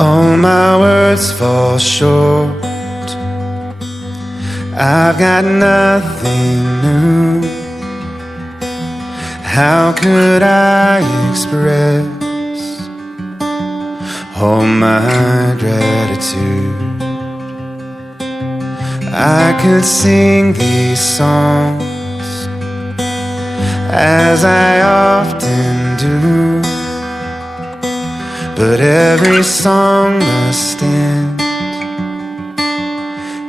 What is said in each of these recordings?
All my words fall short. I've got nothing new. How could I express all my gratitude? I could sing these songs as I often do, but every song must end,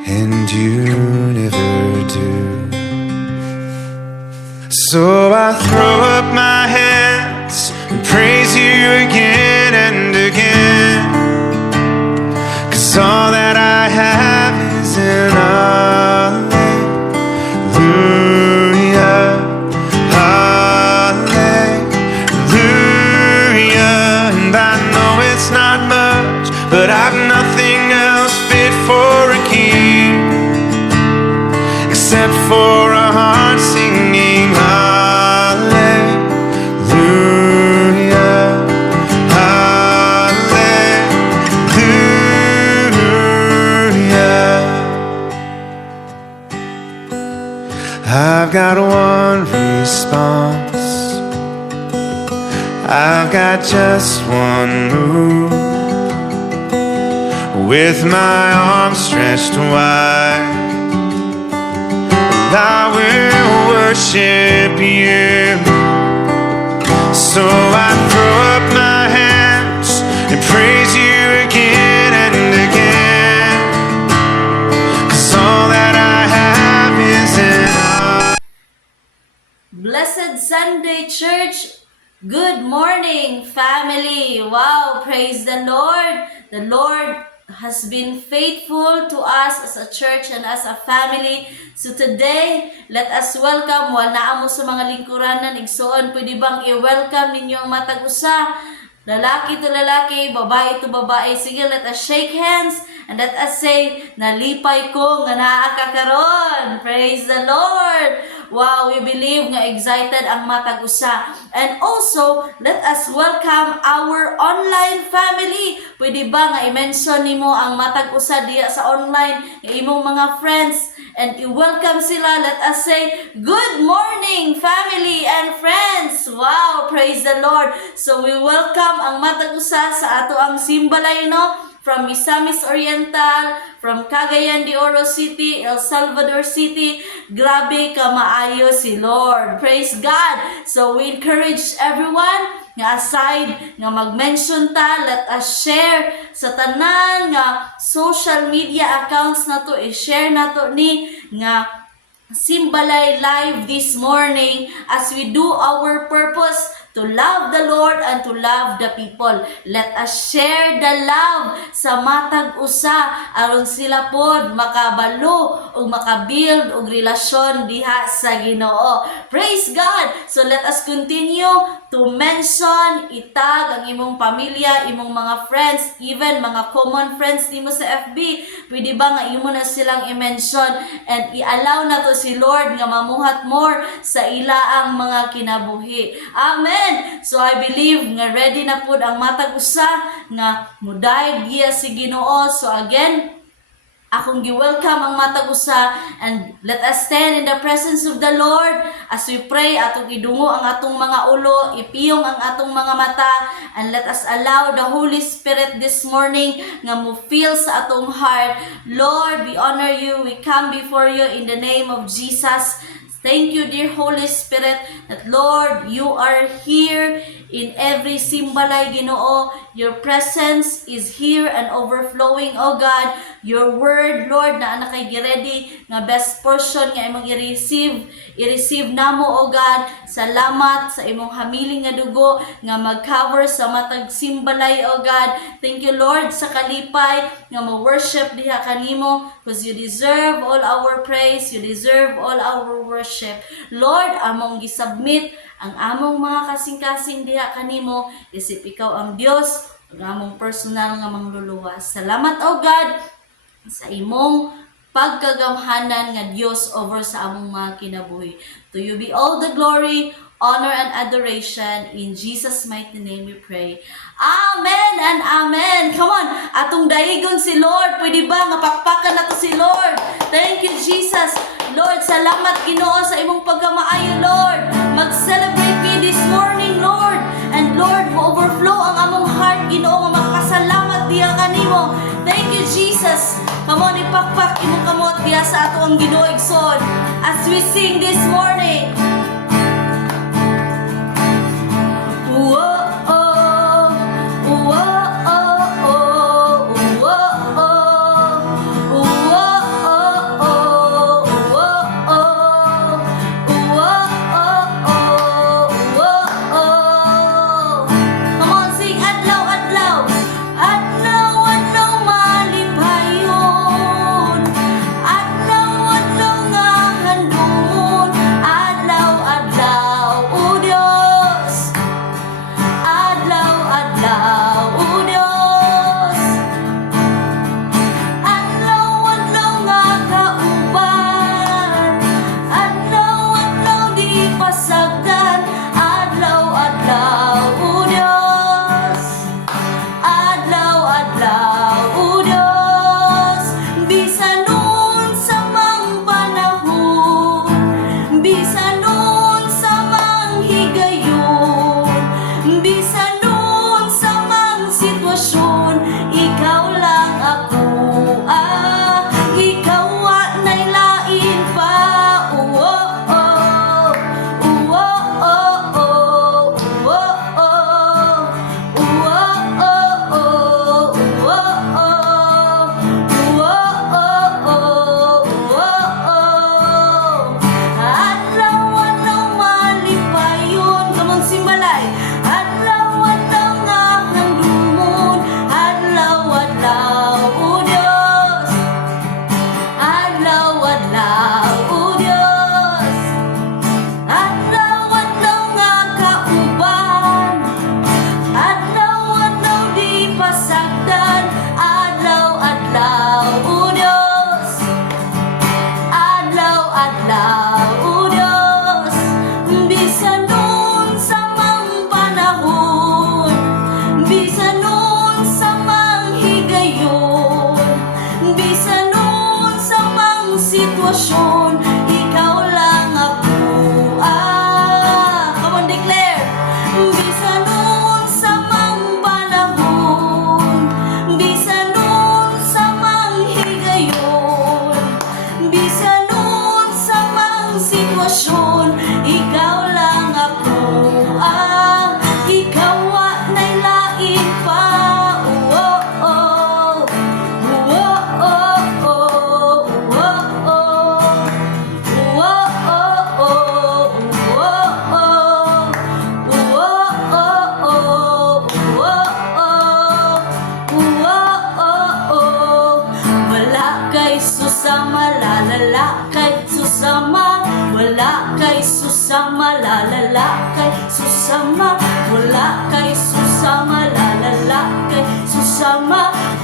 and you never do. So I throw up my hands and praise you again and again, 'cause all that I have is an hallelujah, hallelujah. And I know it's not much, but I've nothing else fit for a king except for a heart singing hallelujah, hallelujah. I've got one response, I've got just one move. With my arms stretched wide, I will worship you. So I throw up my hands and praise you again and again, 'cause all that I have is in Blessed Sunday, Church! Good morning, family! Wow, praise the Lord! The Lord has been faithful to us as a church and as a family. So today, let us welcome, wala mo sa mga lingkuranan, igsoon, pwede bang i-welcome ninyo ang matag usa? Lalaki to lalaki, babae to babae. Sige, let us shake hands and let us say, nalipay ko nga naa ka karon. Praise the Lord! Wow, we believe nga excited ang matag usa. And also, let us welcome our online family. Pwede ba nga i-mention nimo ang matag usa diya sa online, nga imong mga friends, and i-welcome sila. Let us say, good morning, family and friends! Wow, praise the Lord! So we welcome ang matag usa sa ato ang Simbalay, no? From Misamis Oriental, from Cagayan de Oro City, El Salvador City. Grabe ka maayo si Lord. Praise God. So we encourage everyone nga aside nga mag-mention ta, let us share sa tanan nga social media accounts na to, i-share na to ni nga Simbalay Live this morning as we do our purpose to love the Lord and to love the people. Let us share the love sa matag usa aron sila pod makabalo o makabuild og relasyon diha sa Ginoo. Praise God! So let us continue to mention, itag ang imong pamilya, imong mga friends, even mga common friends nimo sa FB. Pwede ba nga imo na silang i-mention and i-allow na to si Lord nga mamuhat more sa ilaang mga kinabuhi. Amen! So I believe nga ready na pud ang matag usa nga muday giya si Ginoo. So again, akong gi-welcome ang matag usa, and let us stand in the presence of the Lord as we pray. Atong idungo ang atong mga ulo, ipiyong ang atong mga mata, and let us allow the Holy Spirit this morning nga mo feel sa atong heart. Lord, we honor you, we come before you in the name of Jesus. Thank you, dear Holy Spirit, that Lord, you are here in every Simbalay, Ginoo. Your presence is here and overflowing, O God. Your word, Lord, na anak kay gi-ready nga best portion nga imong i-receive namo, O God. Salamat sa imong hamiling nga dugo nga mag-cover sa matag Simbalay, O God. Thank you, Lord, sa kalipay nga ma-worship diha kanimo, because you deserve all our praise, you deserve all our worship. Lord, among gisubmit ang among mga kasing-kasing diha kanimo, isip ikaw ang Dios, ang among personal nga mangluluwas. Salamat, O God, sa imong pagkagamhanan nga Dios over sa among mga kinabuhi. To you be all the glory, honor, and adoration. In Jesus' mighty name we pray. Amen and amen. Come on, atong daigon si Lord. Pwede ba nga pakpakan nato si Lord? Thank you, Jesus. Lord, salamat Ginoo sa imong pagkamaayo, Lord. Mag-celebrate me this morning, Lord. And Lord, mo-overflow ang among heart, Ginoo, nga magpasalamat diha kanimo. Thank you, Jesus. Come on, ipakpak imong kamot diha sa ato ang Ginoo igsoon as we sing this morning.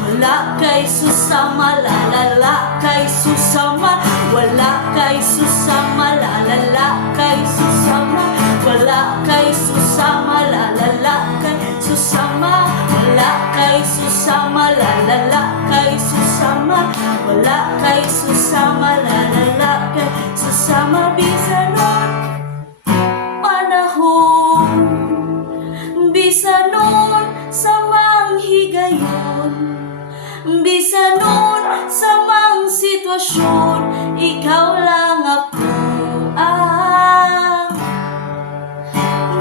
Wala kay susama, lalala kay susama. Wala kay susama, lalala kay susama. Wala kay susama, lalala kay susama. Wala kay susama, lalala kay susama. Wala kay susama, lalala kay susama. Bisan nun panahon, bisan nun sa manghigayon, bisan nun sa mang sitwasyon, ikaw lang ako ang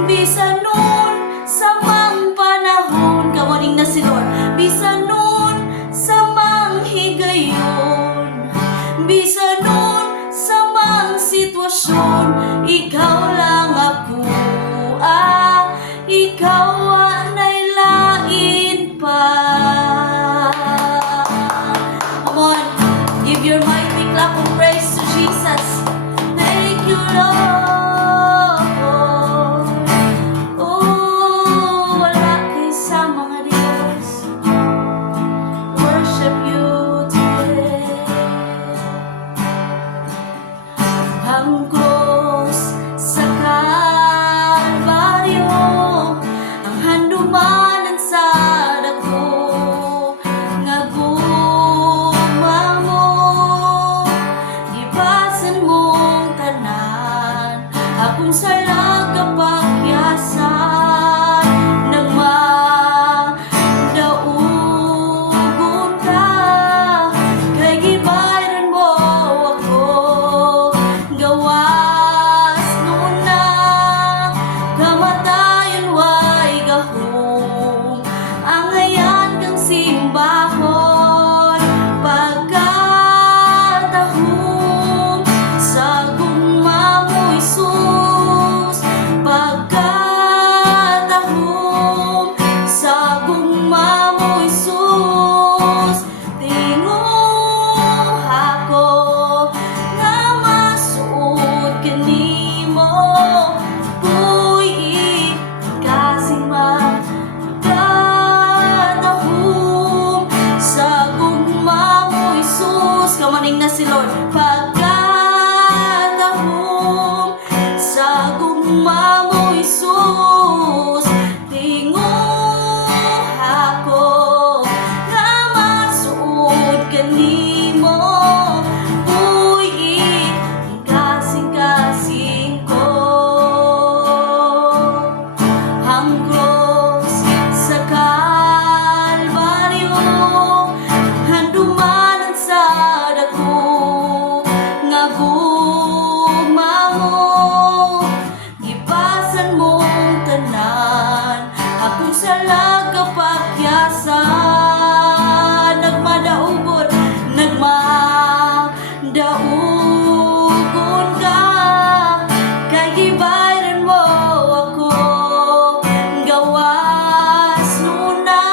bisan nun sa mang panahon. Kamuning na si Lord. Bisan nun sa mang higayon, bisan nun sa mang sitwasyon, ikaw lang ako ang ikaw anay lain pa. Give your mighty clap of praise to Jesus. Thank you, Lord. Oh, wala kay sa mga Diyos. Worship you today. ang krus sa Kalbaryo, ang handumanan sa dako nga gugma mo, ibasan mong tanan akong sala kapagyasan, nagmadaugon ka kay gibayran mo ako, gawas noon na kamatayon way gahom, ang ayan kang simbahon pagkatahom sa gugma mo Isus, pagkatahom sa gugma mo Isus, tingog ako nga masuod kanimo, puy kasing pagkatahom sa gugma mo Isus. Kamaning na si Lord, pagkatahom sa gugma mo Isus, tingog ako nga masuod kanimo, puy kasing-kasing ko. Ang krus sa Kalbaryo, handumanan sa dako nga gugma mo, gibasan mong tanan akong sala kapagyasan, nagmadaugon ka kay gibayran mo ako, gawas nuna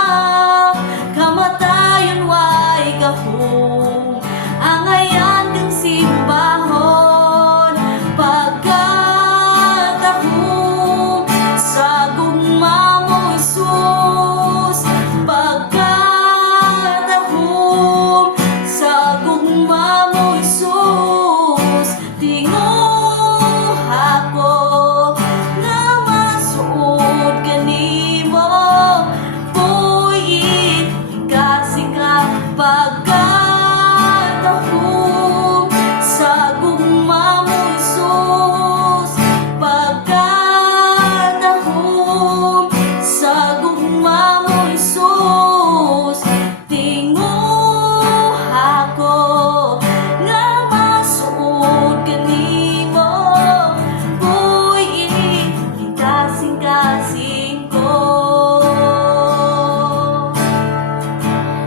kamatayon way gahom, ang ayan kang simbahon pagkatahom sa gugma mo Isus, pagkatahom sa gugma mo Isus, tingog ako nga masuod kanimo, puy kasing ka pagkatahom sa gugma mo Isus, pagkatahom sa gugma mo Isus, tingog ako nga masuod kanimo, puy kasing-kasing ko.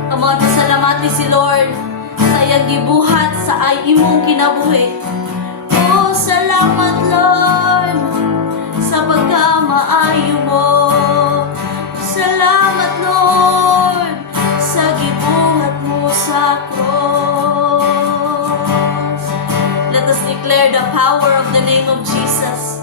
Kamot salamati si Lord sa iyang gibuhat sa ay imong kinabuhi. Oh, salamat Lord sa pagkamaayo mo. Salamat Lord sa gibuhat mo sa cross. Let us declare the power of the name of Jesus.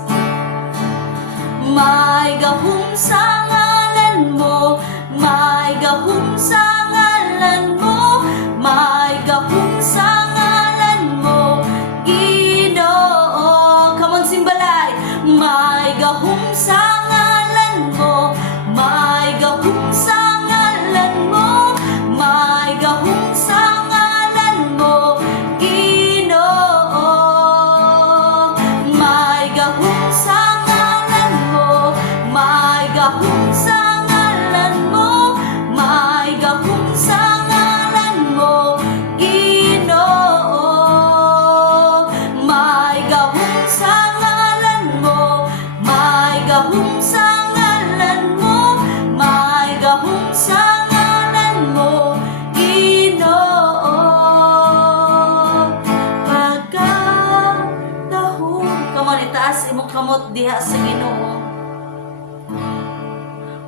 May gahom sa ngalan mo, may gahom sa ngalan mo, may gahom sa ngalan mo, Ginoo. Come on, simbalay. May gahom sa ngalan mo, may gahom sa ngalan mo, may gahom sa ngalan mo, Ginoo. May gahom sa ngalan mo, may gahom sa ngalan mo, may gahom sa ngalan mo, Ginoo. May gahom sa ngalan mo, may gahom sa ngalan mo, may gahom sa ngalan mo, Ginoo. Pagkatahom. Come on, itaas imong kamot diha sa Ginoo.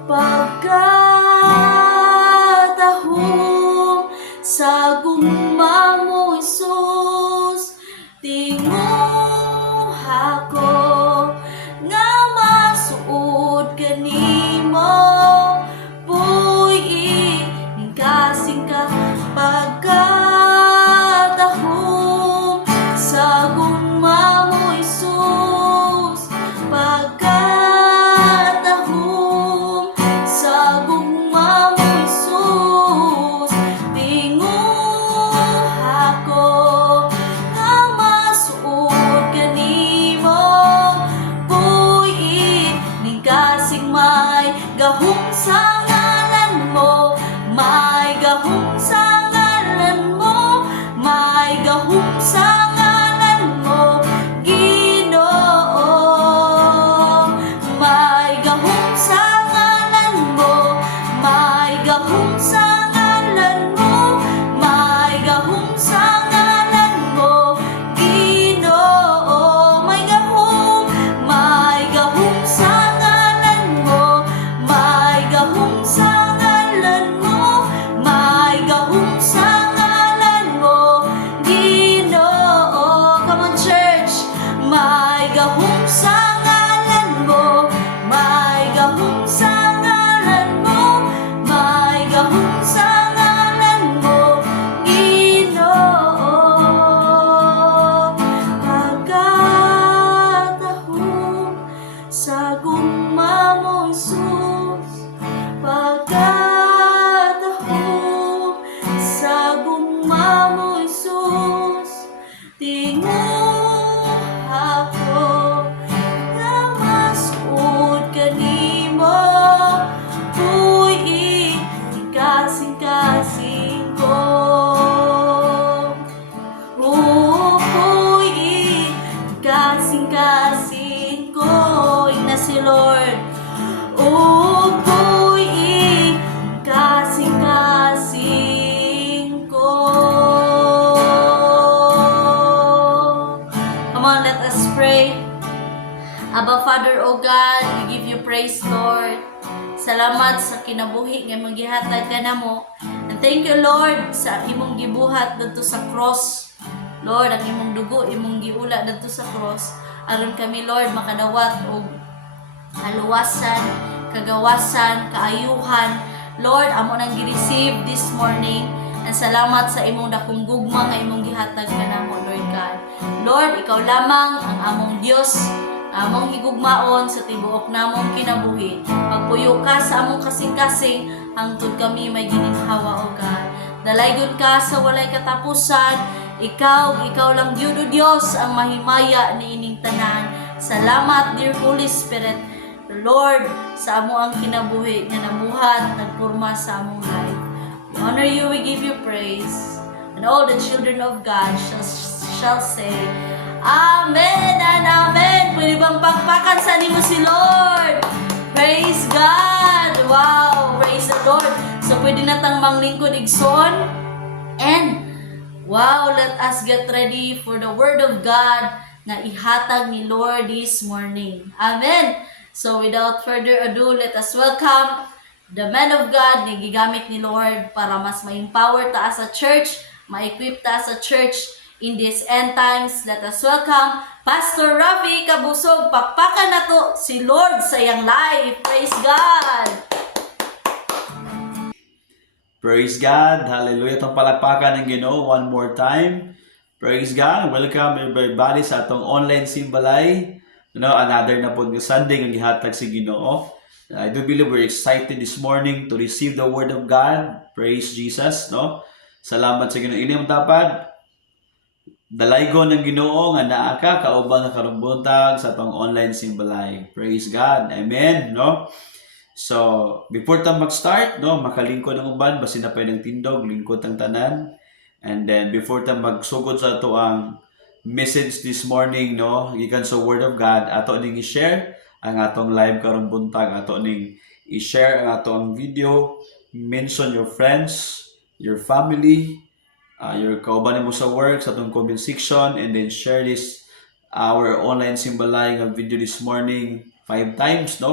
Pagkatahom sa gugma mo Isus, tingog ako nga masuod kanimo, puy kasing ka pagkatahom sa gugma mo gahom sa ngalan mo, may gahom sa ngalan mo, may gahom sa ngalan mo, Ginoo. Pagkatahom sa gugma mo, Jesus, pagkatahom sa gugma mo, Jesus, tingog ako na masud kanimo, uy, kasing-kasing ko. Uy, kasing-kasing ko. Igna si Lord. Uy, kasing-kasing ko. Come on, let us pray. Abba Father, O God, we give you praise, Lord. Salamat sa kinabuhi nga imong gihatag kanamo. And thank you, Lord, sa imong gibuhat dito sa cross. Lord, ang imong dugo, imong giula dito sa cross. Aron kami, Lord, makadawat og kaluwasan, kagawasan, kaayuhan. Lord, amo nang gi-receive this morning. And salamat sa imong dakong gugma nga imong gihatag kanamo, Lord God. Lord, ikaw lamang ang among Dios, among higugmaon sa tibuok namong kinabuhi. Pagpuyo ka sa among kasing-kasing, hangtod kami may gininhawa, O God. Dalaygon ka sa walay katapusan. Ikaw lang Diyo Diyos ang mahimaya ni ining tanan. Salamat, dear Holy Spirit, Lord, sa amo ang kinabuhi nga namuhat, nagpurma sa among life. We honor you, we give you praise. And all the children of God shall say, Amen and Amen. Pwede bang pakpakan sa nimo si Lord? Praise God! Wow! Praise the Lord! So pwede natang manglingkod igsoon. And wow, let us get ready for the Word of God na ihatag ni Lord this morning. Amen! So without further ado, let us welcome the man of God na gigamit ni Lord para mas ma-empower ta as a church, ma-equip ta as a church in these end times. Let us welcome Pastor Rafi Kabusog. Pakpakan na to si Lord sa iyang life. Praise God! Praise God. Hallelujah. Itong palakpakan ng Ginoo one more time. Praise God. Welcome everybody sa atong online simbalay. Another na po ng Sunday ng gihatag si Ginoo. I do believe we're excited this morning to receive the Word of God. Praise Jesus. Salamat sa Ginoo. Inyong dapat dalaygon ng Ginoo nga naa ka kaubang nga karong buntag sa atong online simbalay. Praise God. Amen. So, before tayo mag-start, makalingkod ang uban, basi na pwedeng tindog, lingkod ang tanan. And then, before tayo magsugod sa ito ang message this morning, gikan sa Word of God, ato ning i-share ang atong live karong buntag, ato ning i-share ang atong video, mention your friends, your family, your kauban mo sa work, sa atong comment section, and then share this, our online simbalay nga video this morning 5 times,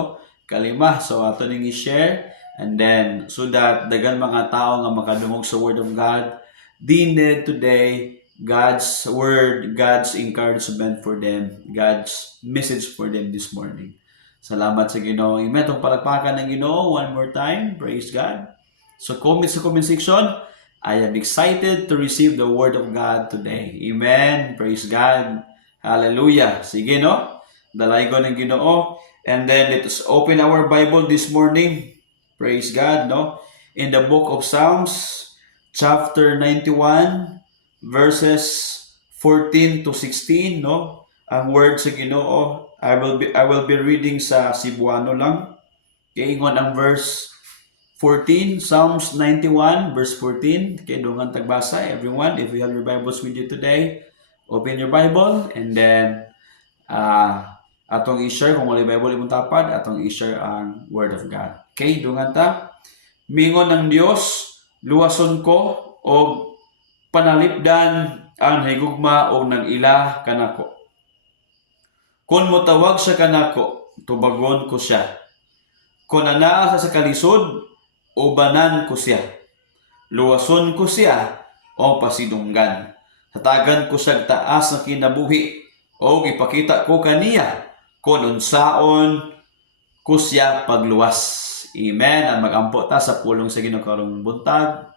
kalima. So ato ning i-share, and then so that dagan mga tao nga makadungog sa Word of God, they need today God's Word, God's encouragement for them, God's message for them this morning. Salamat sa Ginoo. Amen. Itong palakpakan ng Ginoo one more time. Praise God. So comment sa comment section, I am excited to receive the Word of God today. Amen. Praise God. Hallelujah. Sige, dalaygon ng Ginoo. And then let us open our Bible this morning. Praise God, in the book of Psalms, chapter 91, verses 14 to 16, ang word sa Ginoo. I will be reading sa Cebuano lang. Ingon ang verse 14, Psalms 91, verse 14. Kay dungan tagbasa, everyone. If you have your Bibles with you today, open your Bible, and then atong i-share, kung wala Bible imong tapad, atong i-share ang Word of God. Okay, dungan ta. Mingon ng Dios, luwason ko o panalipdan ang higugma o nang ila kanako. Kung motawag siya kanako, tubagon ko siya. Kung anaa sa kalisod, ubanan ko siya. Luwason ko siya o pasidunggan. Hatagan ko siya taas na kinabuhi o ipakita ko kaniya kung unsaon ko siya pagluwas. Amen. Ang magampo ta sa pulong sa Ginoo karong buntag.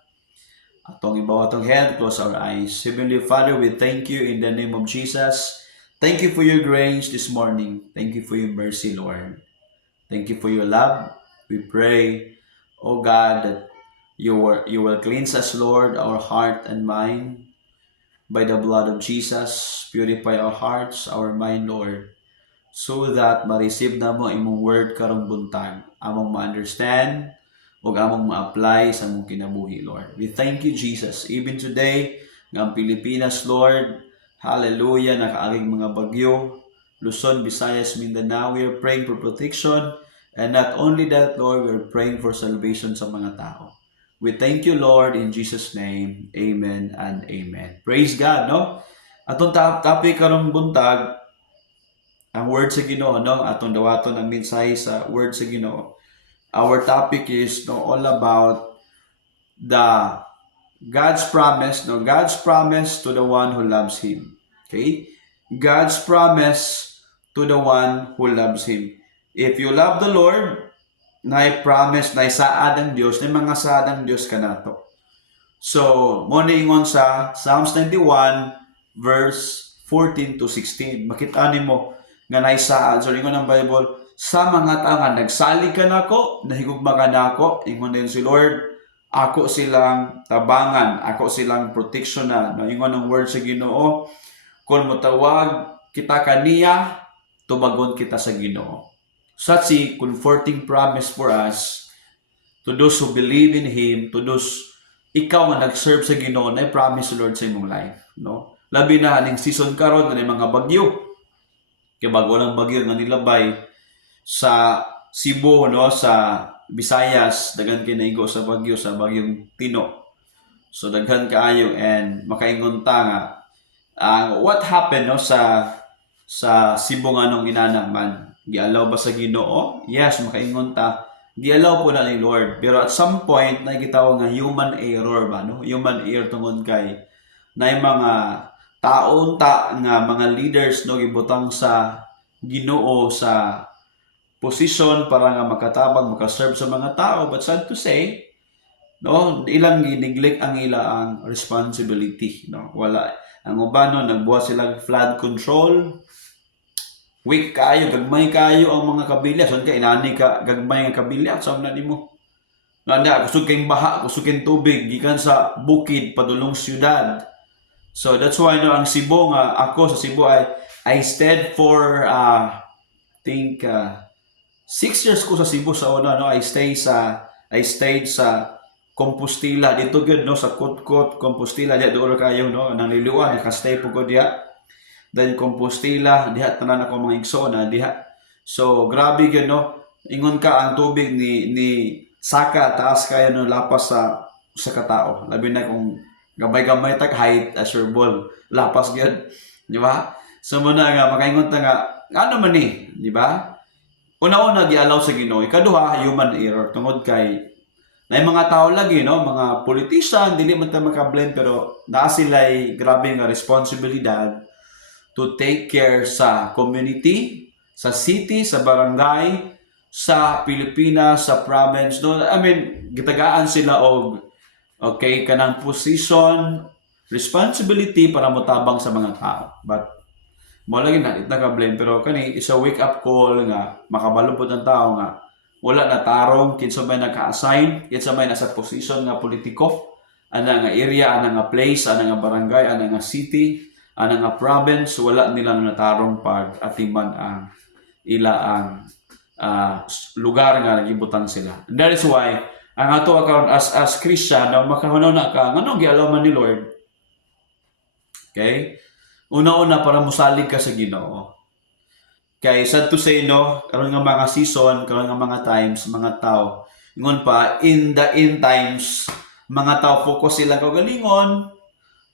Atong ibaw atong head, close our eyes. Heavenly Father, we thank you in the name of Jesus. Thank you for your grace this morning. Thank you for your mercy, Lord. Thank you for your love. We pray, oh God, that you will cleanse us, Lord, our heart and mind by the blood of Jesus. Purify our hearts, our mind, Lord, so that ma-receive na mo imong word karong buntag, among ma-understand o among ma-apply sa among kinabuhi, Lord. We thank you, Jesus, even today nga ang Pilipinas, Lord, hallelujah, nakaaging mga bagyo, Luzon, Visayas, Mindanao, we are praying for protection, and not only that, Lord, we are praying for salvation sa mga tao. We thank you, Lord, in Jesus' name. Amen and amen. Praise God, no? Atong topic karong buntag, ang word sa Ginoo, no? Atong dawaton ang mensahe sa word sa Ginoo. Our topic is all about the God's promise, God's promise to the one who loves Him. Okay? God's promise to the one who loves Him. If you love the Lord, na-promise, na-isaad ang Diyos, na mga saad ang Diyos ka na to. So, muna ingon sa Psalms 91, verse 14 to 16. Makita mo nga naisaad. So, ingon ang Bible, sa mga tanga, nagsalig ka na ako, nahigugma ka na ako, ingon din si Lord, ako silang tabangan, ako silang proteksyonan. Ingon ang word sa Ginoo, kung mutawag kita kaniya, tubagon kita sa Ginoo. Such a comforting promise for us, to those who believe in Him, to those ikaw nga nag-serve sa Ginoo, na promise Lord sa imong life, no? Labi na ning season karon nga mga bagyo. Kay bago lang bagyo nga nilabay sa Cebu, no, sa Visayas, daghan kay naigo sa bagyo, sa bagyong Tino. So daghan kaayo, and makaingon ta nga what happened, no, sa Cebu nga nung inanaman. Gialaw ba sa Ginoo? Yes, makaingon ta. Gialaw po na ni Lord. Pero at some point, nakikita nga human error ba, no? Human error tungod kay na yung mga taon nga mga leaders, no, gibutang sa Ginoo sa position para nga makatabang, makaserve sa mga tao. But sad to say, no, ilang gineglect ang ilang responsibility, no? Wala. Ang ubano, nagbuhat silang flood control. Weak kayo, gagmay kayo ang mga kabilya. So, inani ka, gagmay ang kabilya. Saan na nimo? Nanda, kusog kayong baha, kusog kayong tubig, gikan sa bukid, padulong siyudad. So, that's why, no, ang Cebu nga, ako sa Cebu, I stayed for, think, 6 years ko sa Cebu sa una, no? I stayed sa Compostela. Dito good, no? Sa Kutkot, Compostela. Diya, doon kayo, no? Nang liliwan, nakastay po ko diya. Then Compostela, diha tanan ako mga igsoon diha. So grabe gyud, no. Ingon ka ang tubig ni saka taas kaya no lapas sa katao. Labi na kung gabay-gamay tak height as your ball. Lapas gyud, di ba? So muna nga makaingon ta nga ano man ni, di ba? Una-una gialaw sa Ginoo, ikaduha human error tungod kay na mga tao lagi, no, mga politician dili man ta maka-blame, pero naa sila'y grabe nga responsibilidad to take care sa community, sa city, sa barangay, sa Pilipinas, sa province. No? I mean, gitagaan sila og kanang position, responsibility para motabang sa mga tao. But mo lagi na blame, pero kani isa wake up call nga makabalupod ang tao nga wala na tarong kinsa may naka-assign, kinsa may nasa position nga politiko, ana nga area, ana nga place, ana nga barangay, ana nga city, ana nga province, wala nila natarong pag-atiman ang ilaang lugar nga nagibutang sila. And that is why ang ato account as Christian, makahunaw na ka nganong gialaw man ni Lord. Okay? Una-una para musalig ka sa Ginoo. Kay sad to say, no, karon nga mga season, karon nga mga times, mga tao, ingon pa in the end times, mga tao focus sila kagalingon,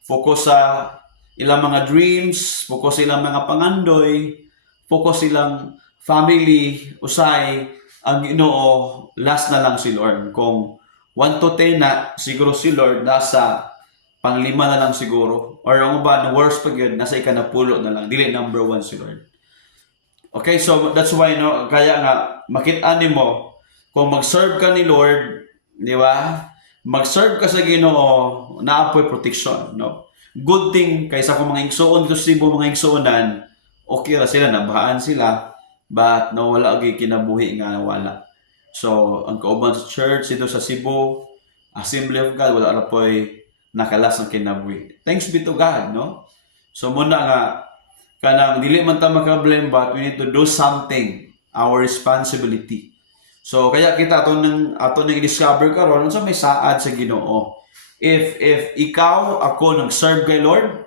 focus sa ilang mga dreams, focus silang mga pangandoy, focus silang family, usay, ang Ginoo, last na lang si Lord. Kung 1 to 10 na, siguro si Lord nasa panglima na lang siguro. Or ang ba, the worst pag yun, nasa ikanapulo na lang. Dili number 1 si Lord. Okay, so that's why, no, kaya nga, makita mo, kung mag-serve ka ni Lord, di ba? Mag-serve ka sa Ginoo, naapoy protection, no? Good thing, kaysa kung mga igsoon, ito Cebu, mga igsoonan, okay ra sila, nabahaan sila, but nawala agay kinabuhi nga nawala. So, ang kauban sa church, dito sa Cebu, Assembly of God, wala ra po'y nakalas ng kinabuhi. Thanks be to God, no? So, muna nga, kanang dili man ta maka-blame, but we need to do something, our responsibility. So kaya kita ato nang i-discover karon unsa may saad sa Ginoo. If ikaw ako nag-serve kay Lord,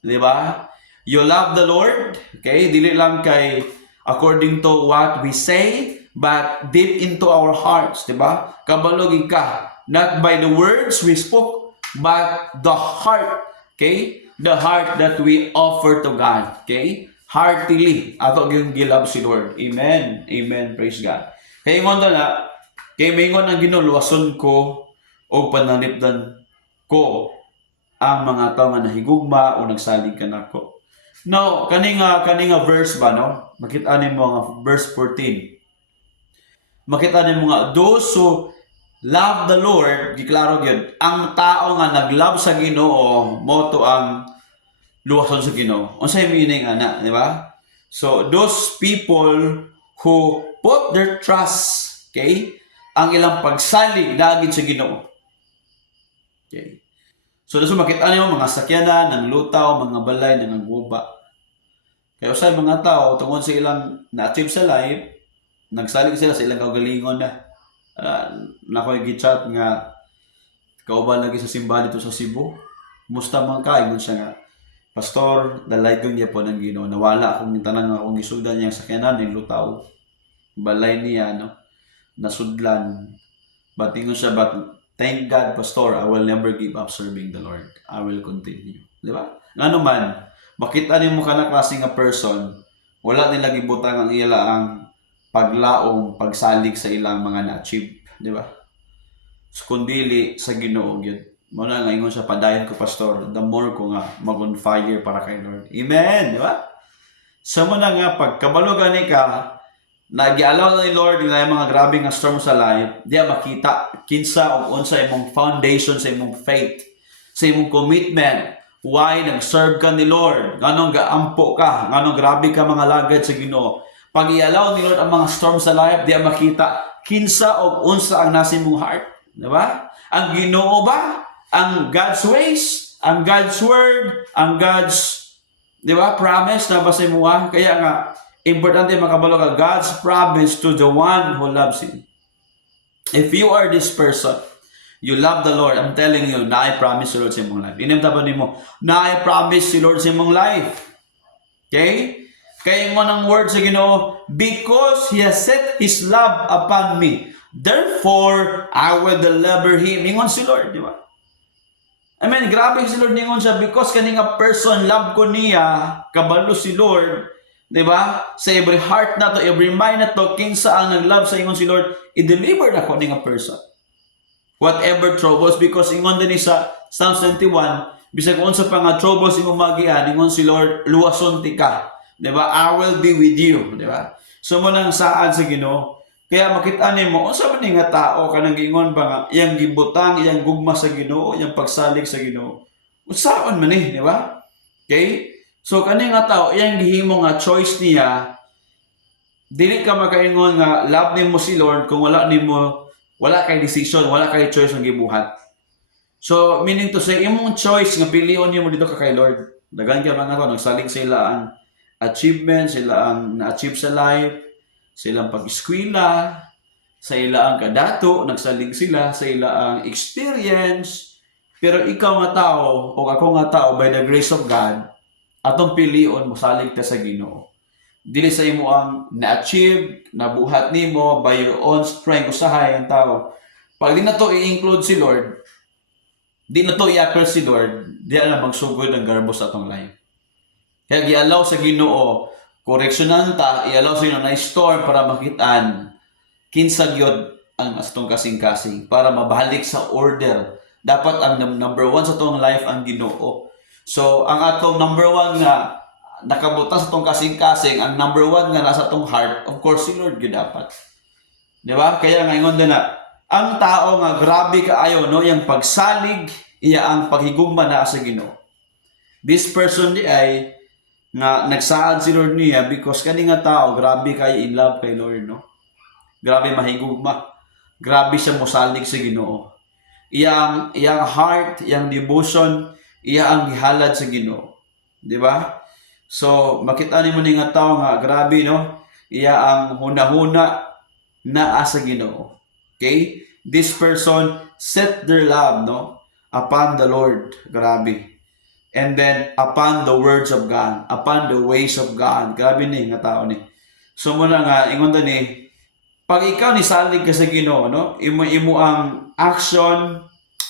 di ba? You love the Lord, okay? Dili lang kay according to what we say, but deep into our hearts, di ba? Kabalog ka, not by the words we spoke, but the heart, okay? The heart that we offer to God, okay? Heartily, ato yung gilab si Lord. Amen. Amen. Praise God. Kaya ingon na, kaya mingon ang ginuluwason ko o pananipdan ko ang mga tao nga nahigugma o nagsalig ka nako. Now, kaninga verse ba, no? Makita ni mo nga verse 14. Makita ni mo nga, those who love the Lord, giklaro gyud, ang tao nga naglove sa Ginoo, moto ang luwason sa Ginoo. Unsay meaning ana, di ba? So, those people who put their trust, okay, ang ilang pagsalig dagit sa Ginoo. Okay. So, daso makita niyo mga sakyanan, ng lutaw, mga balay, ng guba. Kaya usay mga tao, tungod sa ilang na-achieve sa life, nagsalig sila sa ilang kaugalingon na. Nakoy gichat nga, kauban lagi sa simbahan dito sa Cebu. Musta man ka, ingon siya nga, Pastor, dalaygon niya po ng Ginoo. Nawala akong tanang akong isudan niya sa sakyanan, ng lutaw. Balay niya, no? Nasudlan. But ingon siya, but thank God, Pastor, I will never give up serving the Lord. I will continue. Di ba? Ano man, makita niyo mo ka na klase nga person, wala nila gibutang ang ila ang paglaong, pagsalig sa ilang mga na-achieve. Di ba? So, kundili sa Ginoo gyud. Muna nga ingon siya, padayon ko, Pastor, the more ko nga mag-on fire para kay Lord. Amen! Di ba? So muna nga, pagkabalugan ni ka, nag-i-allow na ni Lord na yung mga grabe nga storm sa life, diya makita kinsa o unsa imong foundation sa imong faith, sa imong commitment. Why nag-serve ka ni Lord? Nganong gaampo ka? Nganong grabe ka mga lagad sa Ginoo? Pag i-allow ni Lord ang mga storm sa life, diya makita kinsa o unsa ang nasa imong heart. Di ba? Ang Ginoo ba? Ang God's ways, ang God's word, ang God's, di ba, promise na basa mo. Kaya nga, importante makabalo ka, God's promise to the one who loves Him. If you are this person, you love the Lord, I'm telling you, na I promise si Lord sa imong life. Inimta pa mo, na I promise si Lord sa imong life. Okay? Kaya mo ng word sa Ginoo, because He has set His love upon me, therefore, I will deliver Him. Ingon si Lord, di ba? I mean, grabe si Lord ningon siya because kaninga person love ko niya, kabalo si Lord, di ba? Sa every heart na to, every mind na to, kinsa ang nag-love sa ingon si Lord, i-deliver na ko ninga person. Whatever troubles, because ingon din sa Psalms 21, bisag kung sa pa nga troubles imong magian, ingon si Lord, luwason ti ka. Di ba? I will be with you. Di ba? So mo nang saan sa Ginoo. Kaya makita nimo, unsa man ni nga tao kanang giingon ba nga iyang gibutang, iyang gugma sa Ginoo, iyang pagsalig sa Ginoo. Unsaon man di ba? Okay? So kani nga tao, iyang gihimo nga choice niya, dili ka makaingon nga love nimo si Lord kung wala kay decision, wala kay choice ang gibuhat. So meaning to say, imong choice nga pilion nimo dito ka kay Lord. Dagan ka mga to nagsalig sila ang achievement, sila ang na-achieve sa life, silang pag-eskwela, sa ila ang kadato, nagsalig sila, sa ila ang experience. Pero ikaw nga tao, o ako nga tao, by the grace of God, atong pilion mo, salig ka sa Ginoo. Dili sa imo ang na-achieve, nabuhat nimo by your own strength, usahay ang tao. Pag di na to i-include si Lord, di na to i-appeal si Lord, di na magsugod ang garbos sa atong life. Kaya gi-allow sa Ginoo, koreksyonan ta, i-allow sa inyo na storm para makitaan kinsa gyud ang astong kasing-kasing para mabalik sa order Dapat ang number one sa atong life ang Ginoo. So, ang atong number one nga nakabutan sa atong kasing-kasing, ang number one nga nasa atong heart, of course, si Lord yun dapat. Di ba? Kaya ngayon din na, ang tao nga grabe kaayo, no, yung pagsalig, iya ang paghigugma na sa Ginoo. This person di ay nga nagsaad si Lord niya because kani nga tao grabe kay in love kay Lord, no. Grabe mahigugma. Grabe siya mosalig sa Ginoo. Iyang heart, iyang devotion, iya ang gihalad sa Ginoo. Di ba? So, makita nimo ni nga tao nga grabe, no. Iya ang hunahuna na sa Ginoo. Okay? This person set their love, no, upon the Lord. Grabe. And then upon the words of God, upon the ways of God. Grabe ni nga tao ni. So muna nga ingon ni, pag ikaw ni salig ka sa Ginoo, no, imo ang action,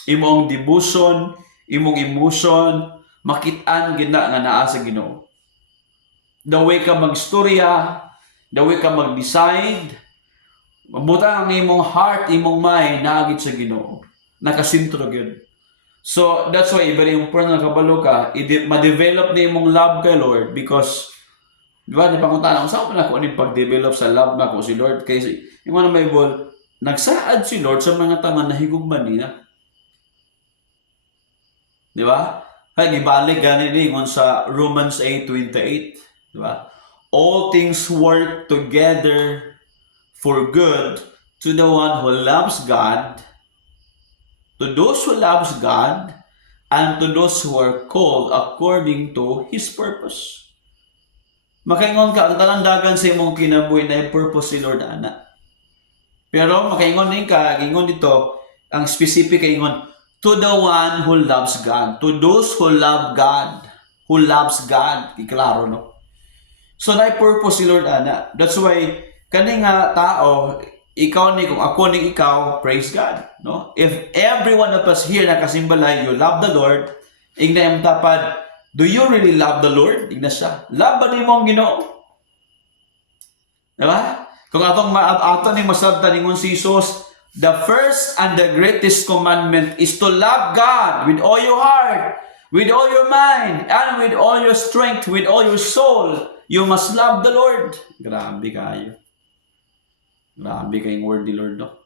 imo ang devotion, imong emotion, makit-an gina nga naa sa Ginoo. The way ka magstorya, the way ka mag-decide, mabuta ang imong heart, imong mind naagit sa Ginoo. Nakasintro gyud. So, that's why, very important na kabalo ka, ma-develop na imong love kay Lord because, di ba, napanguntaan ako, saan pa na ako pag-develop sa love na ko si Lord? Kasi, yung mga Bible, nagsaad si Lord sa mga tangan na higugman niya. Di ba? Kaya, gibalik ganin ingon sa Romans 8:28. Di ba? All things work together for good to the one who loves God, to those who loves God, and to those who are called according to His purpose. Makaingon ka, ang talandagan sa imong kinabuhi na yung purpose si Lord, ana. Pero makaingon din ka, ingon dito, ang specific ingon, to the one who loves God, to those who love God, who loves God. Iklaro, no? So, na purpose si Lord, ana. That's why, kaning nga tao, ikaw ni kung ako ni ikaw, praise God, no? If every one of us here nakasimbalay, you love the Lord, igna yung tapad, do you really love the Lord? Igna siya. Love ba ni mong Ginoo? Diba? Kung atong ni masabta ningon si Jesus, the first and the greatest commandment is to love God with all your heart, with all your mind, and with all your strength, with all your soul. You must love the Lord. Grabe kayo. Grabe kayong word ni Lord, no?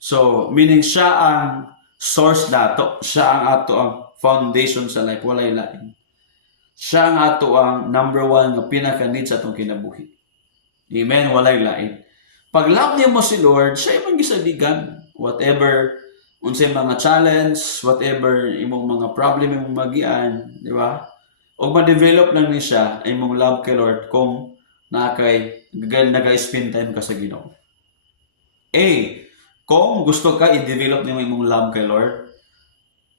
So, meaning siya ang source nato. Siya ang ato ang foundation sa life. Walay lain. Siya ang ato ang number one na pinaka-need sa atong kinabuhi. Amen? Walay lain. Pag love niyo mo si Lord, siya yung gisaligan. Whatever, unsay mga challenge, whatever, imong mga problem imong magian, di ba? O ma-develop lang ni siya ay imong love kay Lord kung nag-spend time ka sa Ginoo. Kung gusto ka i-develop mo imong love kay Lord,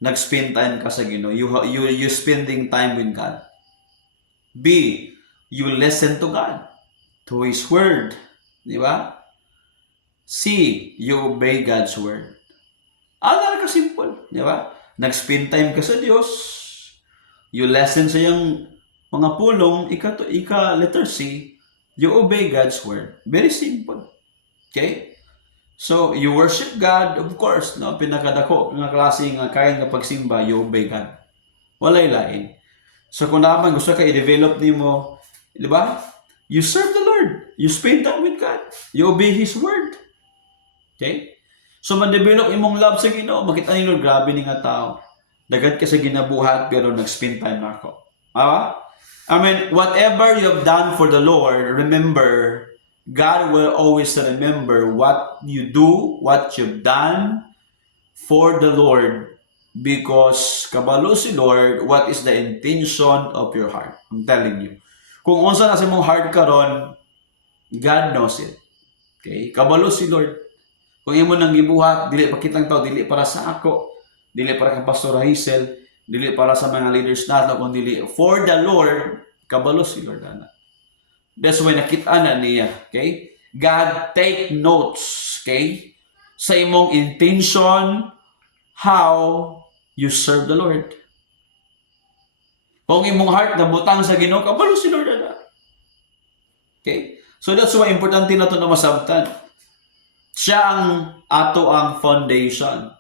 nag-spend time ka sa Ginoo. You spending time with God. B, you listen to God, to His Word. Di ba? C, you obey God's Word. Ala ka simple. Di ba? Nag-spend time ka sa Diyos. You listen sa iyang mga pulong. Letter C, you obey God's Word. Very simple. Okay? So, you worship God, of course, no? Pinakadako ng klase ng kain na pagsimba, you obey God. Walay lain. So, kung naman gusto ka i-develop nimo, di ba? You serve the Lord. You spend time with God. You obey His Word. Okay? So, man-develop imong love sa Ginoo, makita ni Lord, grabe ni nga tao. Dagad ka sa ginabuhat, pero nag-spend time na ako. I mean, whatever you have done for the Lord, remember, God will always remember what you do, what you've done for the Lord, because kabalo si Lord, what is the intention of your heart? I'm telling you. Kung unsa na sa mong heart karon, God knows it. Okay? Kabalo si Lord. Kung imo nang gibuhat, dili pa kitang tao, dili para sa ako, dili para kang Pastor Hazel, dili para sa mga leaders nato, kundi dili for the Lord, kabalo si Lord, ana. That's why nakita na niya, okay? God take notes, okay? Sa imong intention, how you serve the Lord. Kung imong heart nabutang sa Ginoo, kabalo si Lord na. Okay? So that's why importante na ito na masabtan. Siya ang ato ang foundation.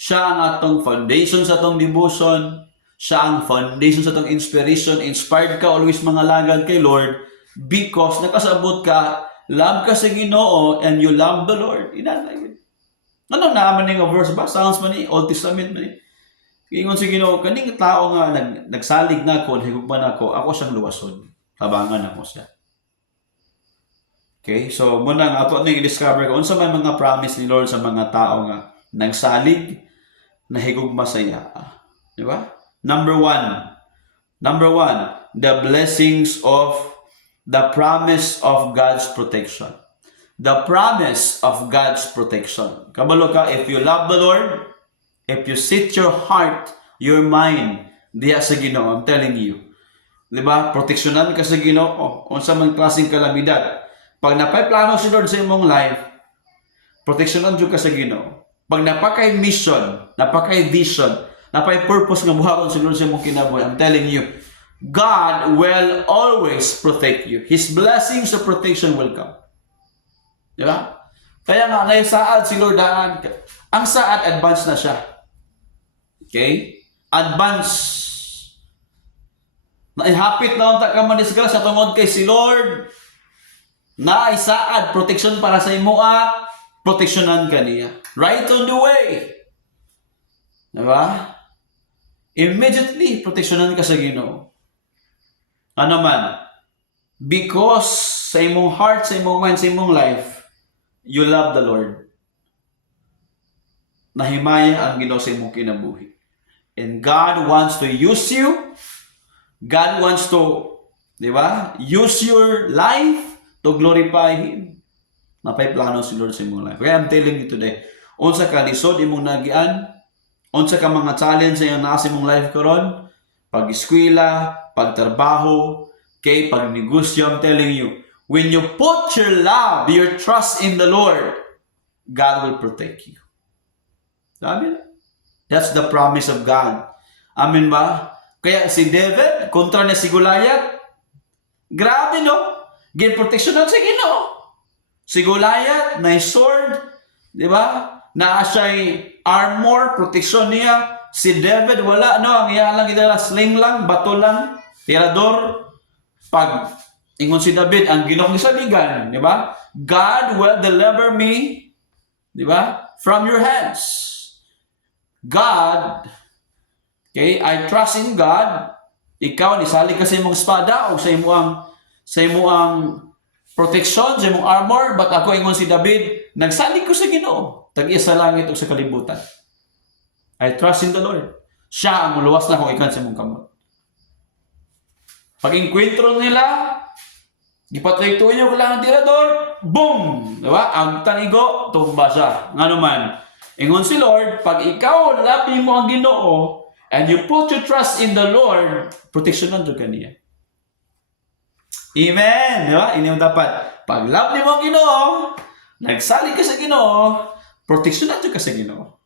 Siya ang atong foundation sa atong devotion. Siya ang foundation sa atong inspiration. Inspired ka always mga lagad kay Lord because nakasabot ka, love ka sa Ginoo, and you love the Lord. Inanay. Ano naman nga verse ba? Psalms man ni, Old Testament man ni. Ingon si Ginoo, kaning tao nga nagsalig na ako, higugman ako siyang luwason. Tabangan ako siya. Okay? So, muna nga ato ning i-discover ko unsa may mga promise ni Lord sa mga tao nga nagsalig na higugma sa iya. Di ba? Number one, the blessings of the promise of God's protection. The promise of God's protection. Kabalo ka, if you love the Lord, if you set your heart, your mind, diya sa Ginoo, I'm telling you. Diba? Proteksyonan ka sa Ginoo. Unsa man klaseng kalamidad. Pag napay-plano si Lord sa imong life, proteksyonan jud ka sa Ginoo. Pag napakay mission, napakay vision, napay purpose nga buhaton si Lord sa imong kinabuhi, I'm telling you, God will always protect you. His blessings of protection will come. Diba? Kaya nga, naisaad si Lord daan. Ang saad, advance na siya. Okay? Advance. Naihapit na unta ka man sa tungod kay si Lord. Naisaad, protection para sa imo, proteksyonan ka niya. Right on the way. Diba? Immediately, proteksyonan ka sa Ginoo. Ano man? Because sa imong heart, sa imong mind, sa imong life, you love the Lord. Nahimaya ang Ginoo sa imong kinabuhi. And God wants to use you. God wants to, di ba? Use your life to glorify Him. Napay plano si Lord sa imong life. Kaya I'm telling you today, unsa ka lisod imong nagian, unsa ka mga challenge sa iyong nasa imong life karon, pag-eskwela, pagtrabaho, okay, pag-negosyo, I'm telling you, when you put your love, your trust in the Lord, God will protect you. Amen? That's the promise of God. Amen ba? Kaya si David, kontra niya si Goliath, grabe no? Ginproteksyonan sa Ginoo. Si Goliath, na sword, di ba? Na siya'y armor, proteksyon niya. Si David, wala, no? Ang iya lang, ito sling lang, bato lang, tirador. Pag ingon si David, ang Ginoo ni saligan, di ba? God will deliver me, di ba? From your hands. God, okay, I trust in God. Ikaw, nisalig ka sa imong espada o sa imuang protection, sa imong armor. But ako, ingon si David, nagsalig ko sa Ginoo. Tag-iya sa langit o sa kalibutan. I trust in the Lord. Siya ang muluwas na kung ikan sa imong kamot. Pag-inkwentro nila, gipatay-tuyo ko lang ang tirador, boom! Diba? Ang tanigo, tumba siya. Nga naman, ingon si Lord, pag ikaw labi mo ang Ginoo, and you put your trust in the Lord, proteksyonan doon ka niya. Amen! Diba? Ini yung dapat. Pag labi mo ang Ginoo, nagsalig ka sa Ginoo, proteksyonan doon ka sa Ginoo.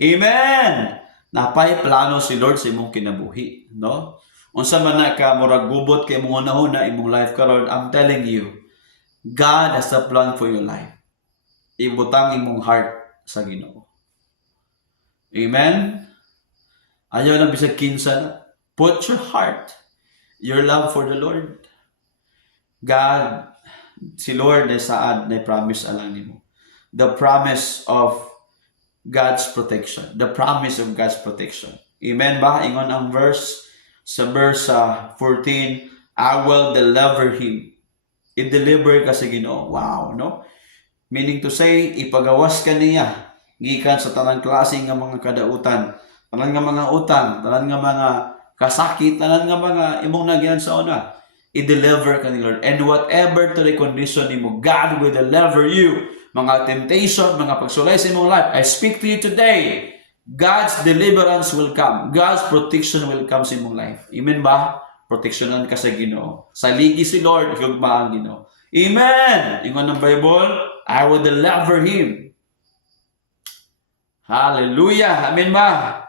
Amen! Napay plano si Lord sa imong kinabuhi. No? Unsa man na ka murag gubot kay imong una imong life karon, I'm telling you, God has a plan for your life. Ibutang imong heart sa Ginoo. Amen? Ayaw na bisag kinsa na. Put your heart, your love for the Lord. God, si Lord na saad na promise alang nimo. The promise of God's protection. The promise of God's protection. Amen ba? Ingon ang verse sa verse 14, I will deliver him. I-deliver ka sa Ginoo. Wow, no? Meaning to say, ipagawas ka niya gikan sa tanang klase nga mga kadautan, tanan nga mga utang, tanan nga mga kasakit, tanan nga mga imong nagyan sa una. I-deliver ka ni Lord. And whatever to the condition nimo, God will deliver you. Mga temptation, mga pagsulay sa imong life, I speak to you today. God's deliverance will come. God's protection will come sa imong life. Amen ba? Proteksyonan ka sa Ginoo. Saligi si Lord, hugma ang Ginoo. Amen! Ingon ng Bible, I will deliver him. Hallelujah! Amen ba?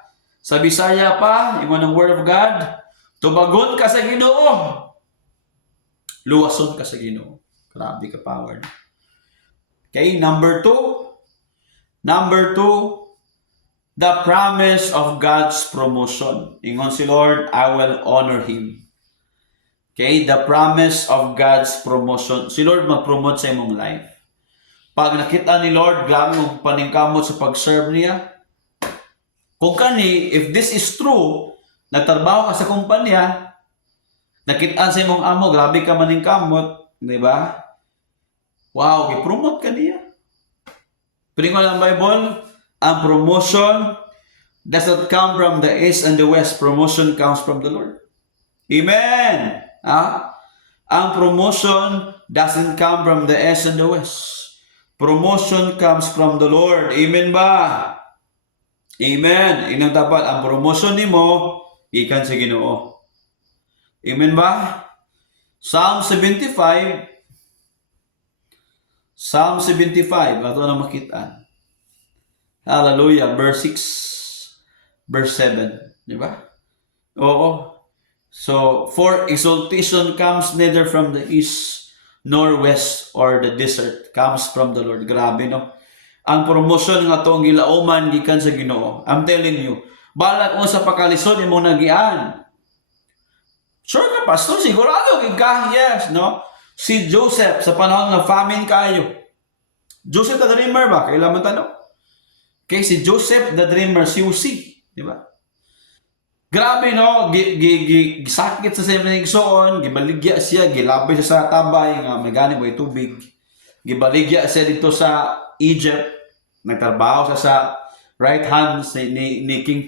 Sa Bisaya pa, ingon ng Word of God, tubagon ka sa Ginoo. Luwason ka sa Ginoo. Grabe ka power. Okay, number two, The promise of God's promotion. Ingon si Lord, I will honor him. Okay, the promise of God's promotion. Si Lord mag-promote sa imong life. Pag nakita ni Lord, grabe mong paningkamot sa pag-serve niya. Kung kani, if this is true, nagtrabaho ka sa kumpanya, nakitaan sa imong amo, grabe ka maningkamot, di ba? Wow, i-promote ka niya. Pinigol ang Bible, ang promotion does not come from the east and the west. Promotion comes from the Lord. Amen! Ang promotion doesn't come from the east and the west. Promotion comes from the Lord. Amen ba? Amen. Inang dapat ang promotion nimo ikan sa Ginoo. Amen ba? Psalm 75. Psalm 75. Ato na makita. Hallelujah. Verse 6. Verse 7. Di ba? Oo. So, for exaltation comes neither from the east nor west or the desert. Comes from the Lord. Grabe, no? Ang promotion nga itong gilauman gikan sa Ginoo. I'm telling you, balag mo sa pakalisod imong nagian. Sure ka, pastor? Sigurado ka? Yes, no? Si Joseph, sa panahon ng famine kayo. Joseph the dreamer ba? Kailan mo tanong? Okay, si Joseph the dreamer, si Uzi. Di ba? Grabe, no? Gisakit sa siya ng igsoon, gibaligya siya, gilabi siya sa tabay, nga may gani mo tubig. Gibaligya siya dito sa Egypt. Nagtrabaho siya sa right hand ni King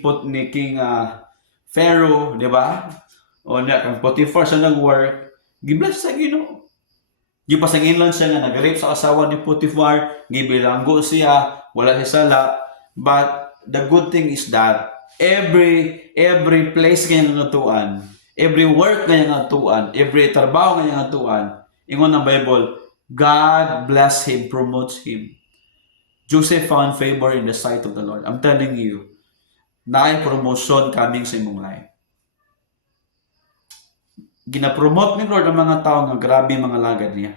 Pharaoh, di ba? O na, kang Potiphar siya nag-work. Gibless sa Ginoo. Gipasanginlan siya nga nag-rape sa asawa ni Potiphar, gibilanggo siya, wala siya sala. But the good thing is that every place kanya natuan, every work kanya natuan, every trabaho kanya natuan, ingon ng Bible, God bless him, promotes him. Joseph found favor in the sight of the Lord. I'm telling you, naay promotion coming sa imong life. Ginapromote ni Lord ang mga tao nga grabe mga lagad niya.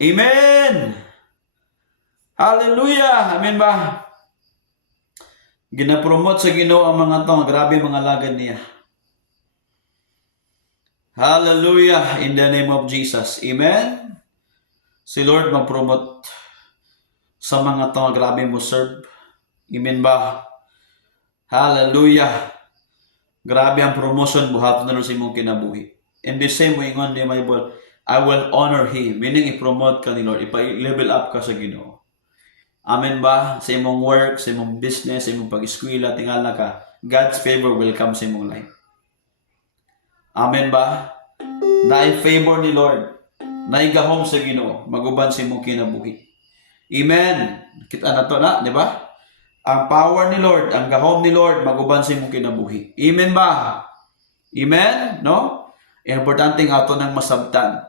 Amen! Hallelujah! Amen ba? Ginapromote sa Ginoo ang mga tao nga grabe mga lagad niya. Hallelujah! In the name of Jesus. Amen? Si Lord mag-promote sa mga tao nga grabe mo serve. Amen ba? Hallelujah! Grabe ang promotion buhat na sa imong kinabuhi. In the same way, ingon ni Bible, I will honor him. Meaning, i-promote ka ni Lord. I-level up ka sa Ginoo. Amen ba? Sa imong work, sa imong business, sa imong pag-eskwela, tingala ka, God's favor will come sa imong life. Amen ba? Na-favor ni Lord. Naigahom sa Ginoo. Maguban sa imong kinabuhi. Amen. Kita na to na, di ba? Ang power ni Lord, ang gahom ni Lord, maguban sa imong kinabuhi. Amen ba? Amen? No? Importante nga ito ng masabtan.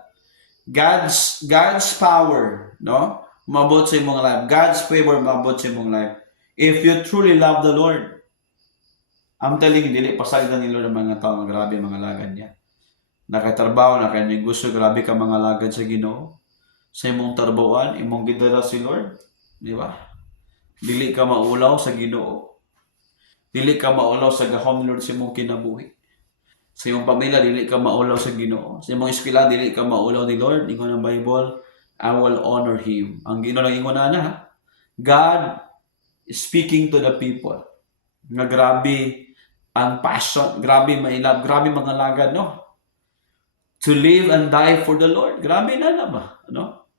God's power, no? Mabot sa imong life. God's favor, mabot sa imong life. If you truly love the Lord, I'm telling you, dili pasagdan ni Lord ang mga tao, grabe mga lagad niya. Nakatrabaho, nakanyang gusto, grabe ka mga lagad sa Ginoo. Sa imong tarbawan, imong gidala si Lord. Di ba? Dili ka maulaw sa Ginoo. Dili ka maulaw sa gahom ni Lord sa imong kinabuhi. Sa imong pamilya, dili ka maulaw sa Ginoo. Sa imong eskwela, dili ka maulaw ni Lord. Ingon ang Bible, I will honor him. Ang Ginoo lang ingon na, God is speaking to the people. Nga grabe ang passion, grabe mailab, grabe mga lagad, no? To live and die for the Lord. Grabe na ba? No?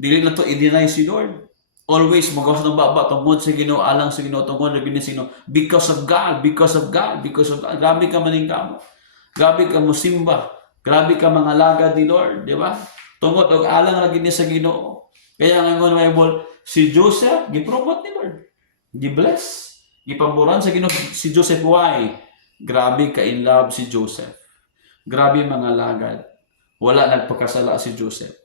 Dili na to i-deny si Lord. Always magawas ng baba, tungkol sa Ginoo, alang sa Ginoo, tungkol sa Ginoo, because of God, because of God, because of God. Grabe ka maningkamo. Grabe ka musimba. Grabe ka mga lagad ni Lord, di ba? Tungkol og alang lagi niya sa Ginoo. Kaya nga ng Bible, si Joseph, gipromote ni Lord. Gi-bless. Gipaboran sa Ginoo si Joseph. Why? Grabe ka in love si Joseph. Grabe mga lagad. Wala nagpakasala si Joseph.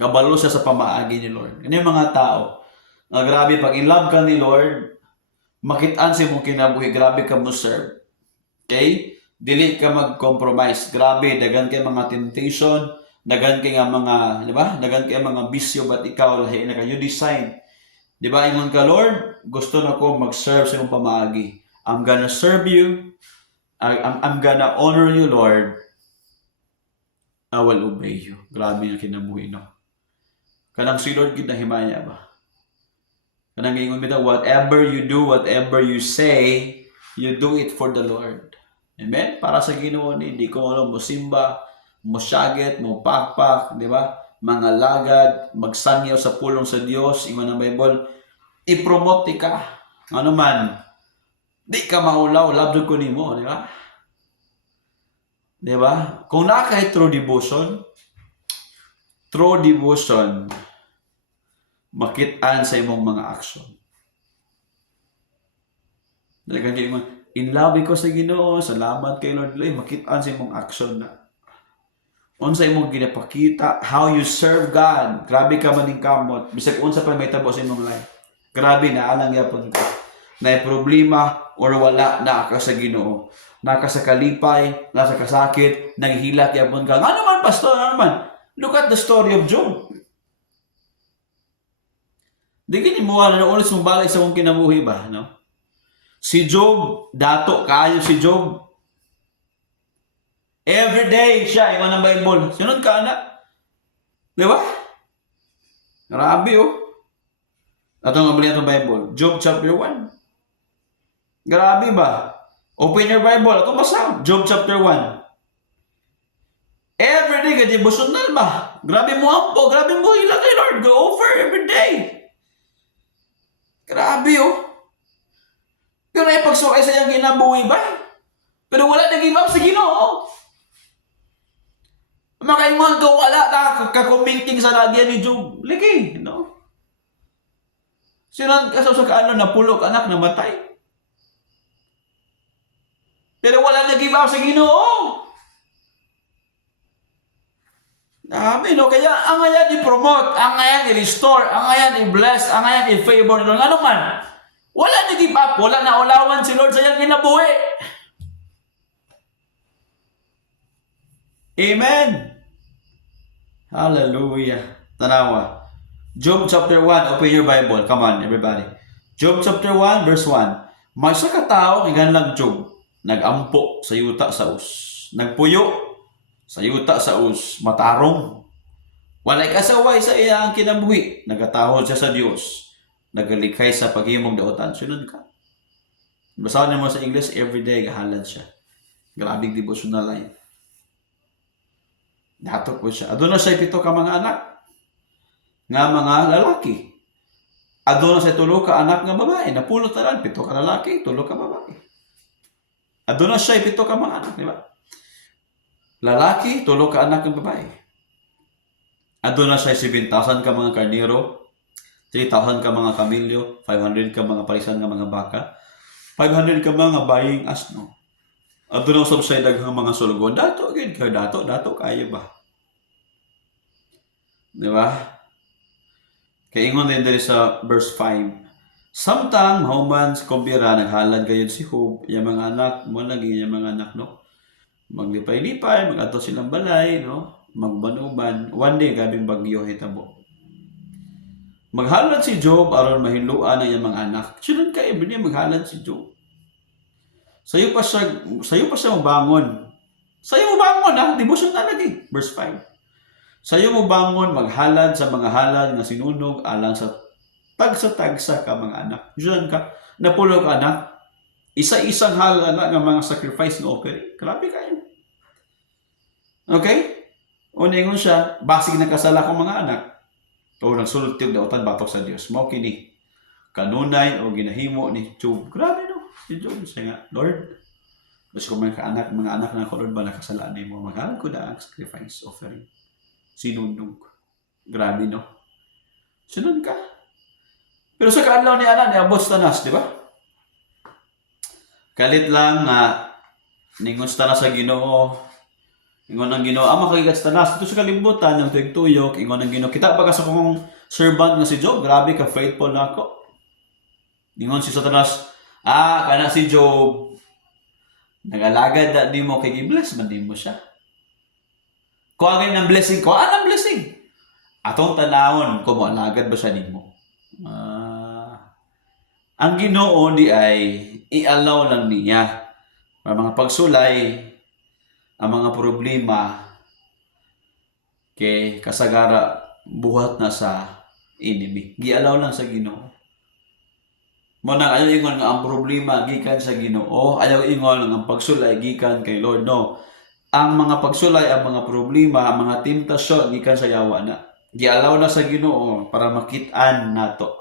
Kabalo siya sa pamaagi ni Lord. Ano yung mga tao? Grabe, pag in love ka ni Lord, makitaan sa mong kinabuhi, grabe ka mo serve. Okay? Dili ka mag-compromise. Grabe, dagan kay mga temptation, dagan kay nga mga, di ba? Dagan kay mga bisyo, but ikaw, lahi na ka. You decide Di ba, ingon ka, Lord, gusto na ko mag-serve sa iyong pamaagi. I'm gonna serve you. I'm gonna honor you, Lord. I will obey you. Grabe nga kinabuhi, no? Kanang si Lord, kinahimaya ba? Kanang ingon bitaw, whatever you do, whatever you say, you do it for the Lord. Amen? Para sa Ginoo ni, di ko alam mo simba, mo syagit, mo pakpak, di ba? Mga lagad, magsangyaw sa pulong sa Dios, ingon ang Bible, i-promote ka. Ano man, di ka maulaw, labdod ko nimo, di ba? Di ba? Kung nakahit true devotion, makitaan sa imong mga action. Talagang kayo mo, in love ko sa Ginoo, salamat kay Lord, makitaan sa imong action na. Unsa imong ginapakita, how you serve God. Grabe ka maning kamot. Bisag unsa pa may tabo sa imong life. Grabe na alang yapon ka. Na problema or wala na ka sa Ginoo. Naka sa kalipay, nasa kasakit, naghihilat yapon ka. Ano man pastor, ano man? Look at the story of Job. Di kini mo na ulit mong balay sa mong kinabuhi ba, no? Si Job, dato kaayo si Job. Every day siya, iwan ng Bible. Sunod ka, anak. Di ba? Grabe, oh. Ito nga bali itong Bible. Job chapter 1. Grabe ba? Open your Bible. Ito basa. Job chapter 1. Every day, ka devotional ba? Grabe mo ampo. Grabe mo hila kay Lord. Go over every day. Grabe, oh. Pero ay pagsukay sa iyang kinabuhi ba? Pero wala nag-give up sa Ginoo. Makaingon ka wala na kakuminting sa lagyan ni Job. Lagi, no? Sinan ka sa kaano na pulok anak na matay. Pero wala nag-give up sa Ginoo. Dami, no? Kaya ang ayan i-promote, ang ayan i-restore, ang ayan i-bless, ang ayan i-favor. Ano man? Wala nag-give up, wala na ulawan si Lord sa iyang kinabuhi. Amen. Hallelujah. Tanawa. Job chapter 1. Open your Bible. Come on, everybody. Job chapter 1, verse 1. May sa katao, igan lang Job. Nagampo sa yuta sa us. Nagpuyo sa yuta sa us. Matarong. Walay kasaway sa iyang kinabuhi. Nagatahod siya sa Dios. Nagalikhay sa paghimong daotan. Sunod ka. Basahin mo sa English, everyday gahalad siya. Grabing devotional life. Dato po siya. Aduna siya pito ka mga anak. Nga mga lalaki. Aduna siya tulo ka anak nga babae. Napulot na lang. Pito ka lalaki, tulo ka babae. Aduna siya pito ka mga anak. Di ba? Lalaki, tulo ka anak nga babae. Aduna siya 7,000 ka mga karnero. 3,000 ka mga kamilyo. 500 ka mga parisan nga mga baka. 500 ka mga baying asno. At doon ang siya daghang mga sulgon. Dato, again, dato, kayo ba? Di ba? Kaya ingon din dali sa verse 5. Samtang, mahuman si Kumbira, naghalad kayo si Job, yung mga anak, mo lagi yung mga anak, no? Maglipay-lipay, mag-ato silang balay, no? Magbanuban. One day, gabing bagyo, hitabo. Maghalad si Job, aron mahiluan ang yung mga anak. Sunod kayo, niya maghalad si Job. Sayo pa siya mabangon. Sayo mo bangon, ha? Devotion na lagi. Verse 5. Sayo mo bangon, maghalad sa mga halad nga sinunog alang sa tagsa-tagsa ka mga anak. Diyan ka, napulog anak. Isa-isang halad nga mga sacrifice nga offering. Grabe kayo. Okay? Uningon siya, basig na kasala kong mga anak. O nagsulod tiyog daotan batok sa Dios. Mao kini kanunay o ginahimo ni Job. Grabe no. Si Job siya nga, Lord, mas kung mga anak na ko, Lord, ba nakasalaan mo, maghalan ko na ang sacrifice offering. Sinunog. Grabe, no? Sunod ka. Pero sa kaadlaw ni anak, ni abot tanas, di ba? Kalit lang nga, ningon tanas sa Ginoo, ingon ang Ginoo, makagigats tanas, ito sa kalibutan, yung tuyok-tuyok, ingon ang Ginoo, kita pa ka sa kong servant nga si Job, grabe ka, faithful na ako. Ingon si Satanas, kana si Job, nag-alagad na di mo kay i-bless, man di mo siya. Kung agay ng blessing, Atong tanawon, kung mo alagad ba siya di mo? Ang Ginoo di ay i-allow lang niya ang mga pagsulay, ang mga problema kay kasagara buhat na sa enemy. Gi-allow lang sa Ginoo. Mo nang ayaw ingon nga ang problema gikan sa Ginoo, ayaw ingon nga ang pagsulay gikan kay Lord. No. Ang mga pagsulay, ang mga problema, ang mga temptasyon gikan sa yawa na. Gi-allow na sa Ginoo para makit-an nato.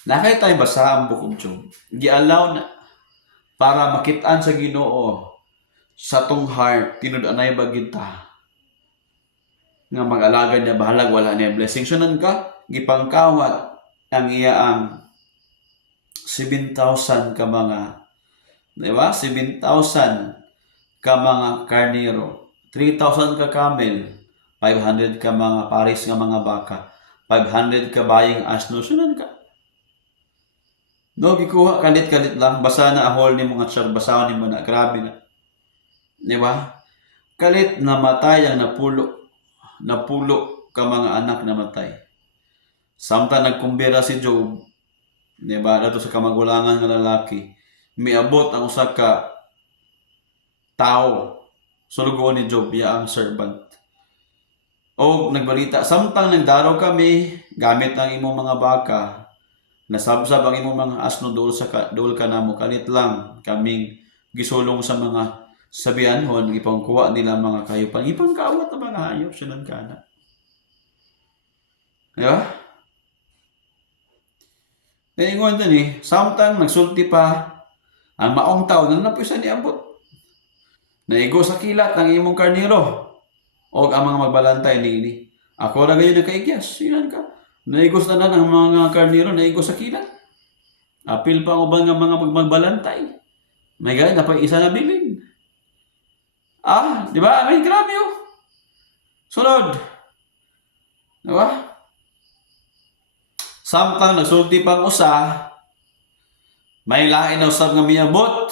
Nakay tayo basa ang Book of Job. Gi-allow na para makit-an sa Ginoo sa tong heart tinud-anay bagid ta nga mag-alagad niya bahalag wala niya blessing. Sunan ka gipangkawat ang iya ang 7,000 ka mga, di ba? 7,000 ka mga karnero, 3,000 ka camel, 500 ka mga paris nga mga baka, 500 ka baying asno. Sunan ka. No, gikuha kalit-kalit lang, basa na ahol ni mga tsar, basa ni mo na, grabe na. Di ba? Kalit namatay ang napulo ka mga anak namatay. Samtang nagkumbira si Job, di ba, dato sa kamagulangan nga lalaki, miabot ang usa ka tao, sulugoon ni Job, ya ang servant. O nagbalita, samtang nagdaraw kami, gamit ang imong mga baka, nasabsab ang imong mga asno dool ka namo, kalit lang kaming gisulong sa mga sabianhon, ipangkuha nila mga kayupan, ipangkawat ang mga hayop, sinan ka na. Di ba? Ingon din samtang nagsulti pa ang maong tao na napuisa ni abot. Naigo sa kilat ang imong karniro o ang mga magbalantay ni ako ra gayon nakaigyas, sinan ka. Naigos na ang mga karniro, naigos sa kilat. Apil pa ang ubang nga mga magbalantay. May gaya na pa isa na bilin. Di ba? Ay, grabe oh. Sunod. Di ba? Samtang nagsulti pang usa, may lain na usab nga miabot.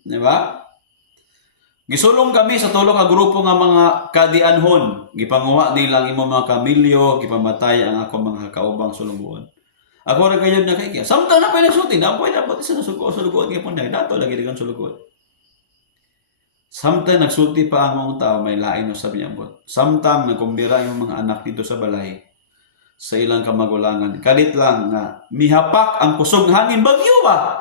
Di ba? Gisulong kami sa tulo ka grupo nga mga kadianhon. Gipanguha nilang imong mga kamilyo, gipamatay ang ako mga kaubang sulungoon. Ako ra gayud na kay samtang na pa nagsulti, na pwede abot isa na sulugoon gyapon na dato lagi digang sulugoon. Samtang nagsulti pa ang mga tao, may lain usab miabot. Samtang nagkumbira yung mga anak dito sa balay sa ilang kamagulangan. Kalit lang nga mihapak ang kusog nga hangin bagyo ba?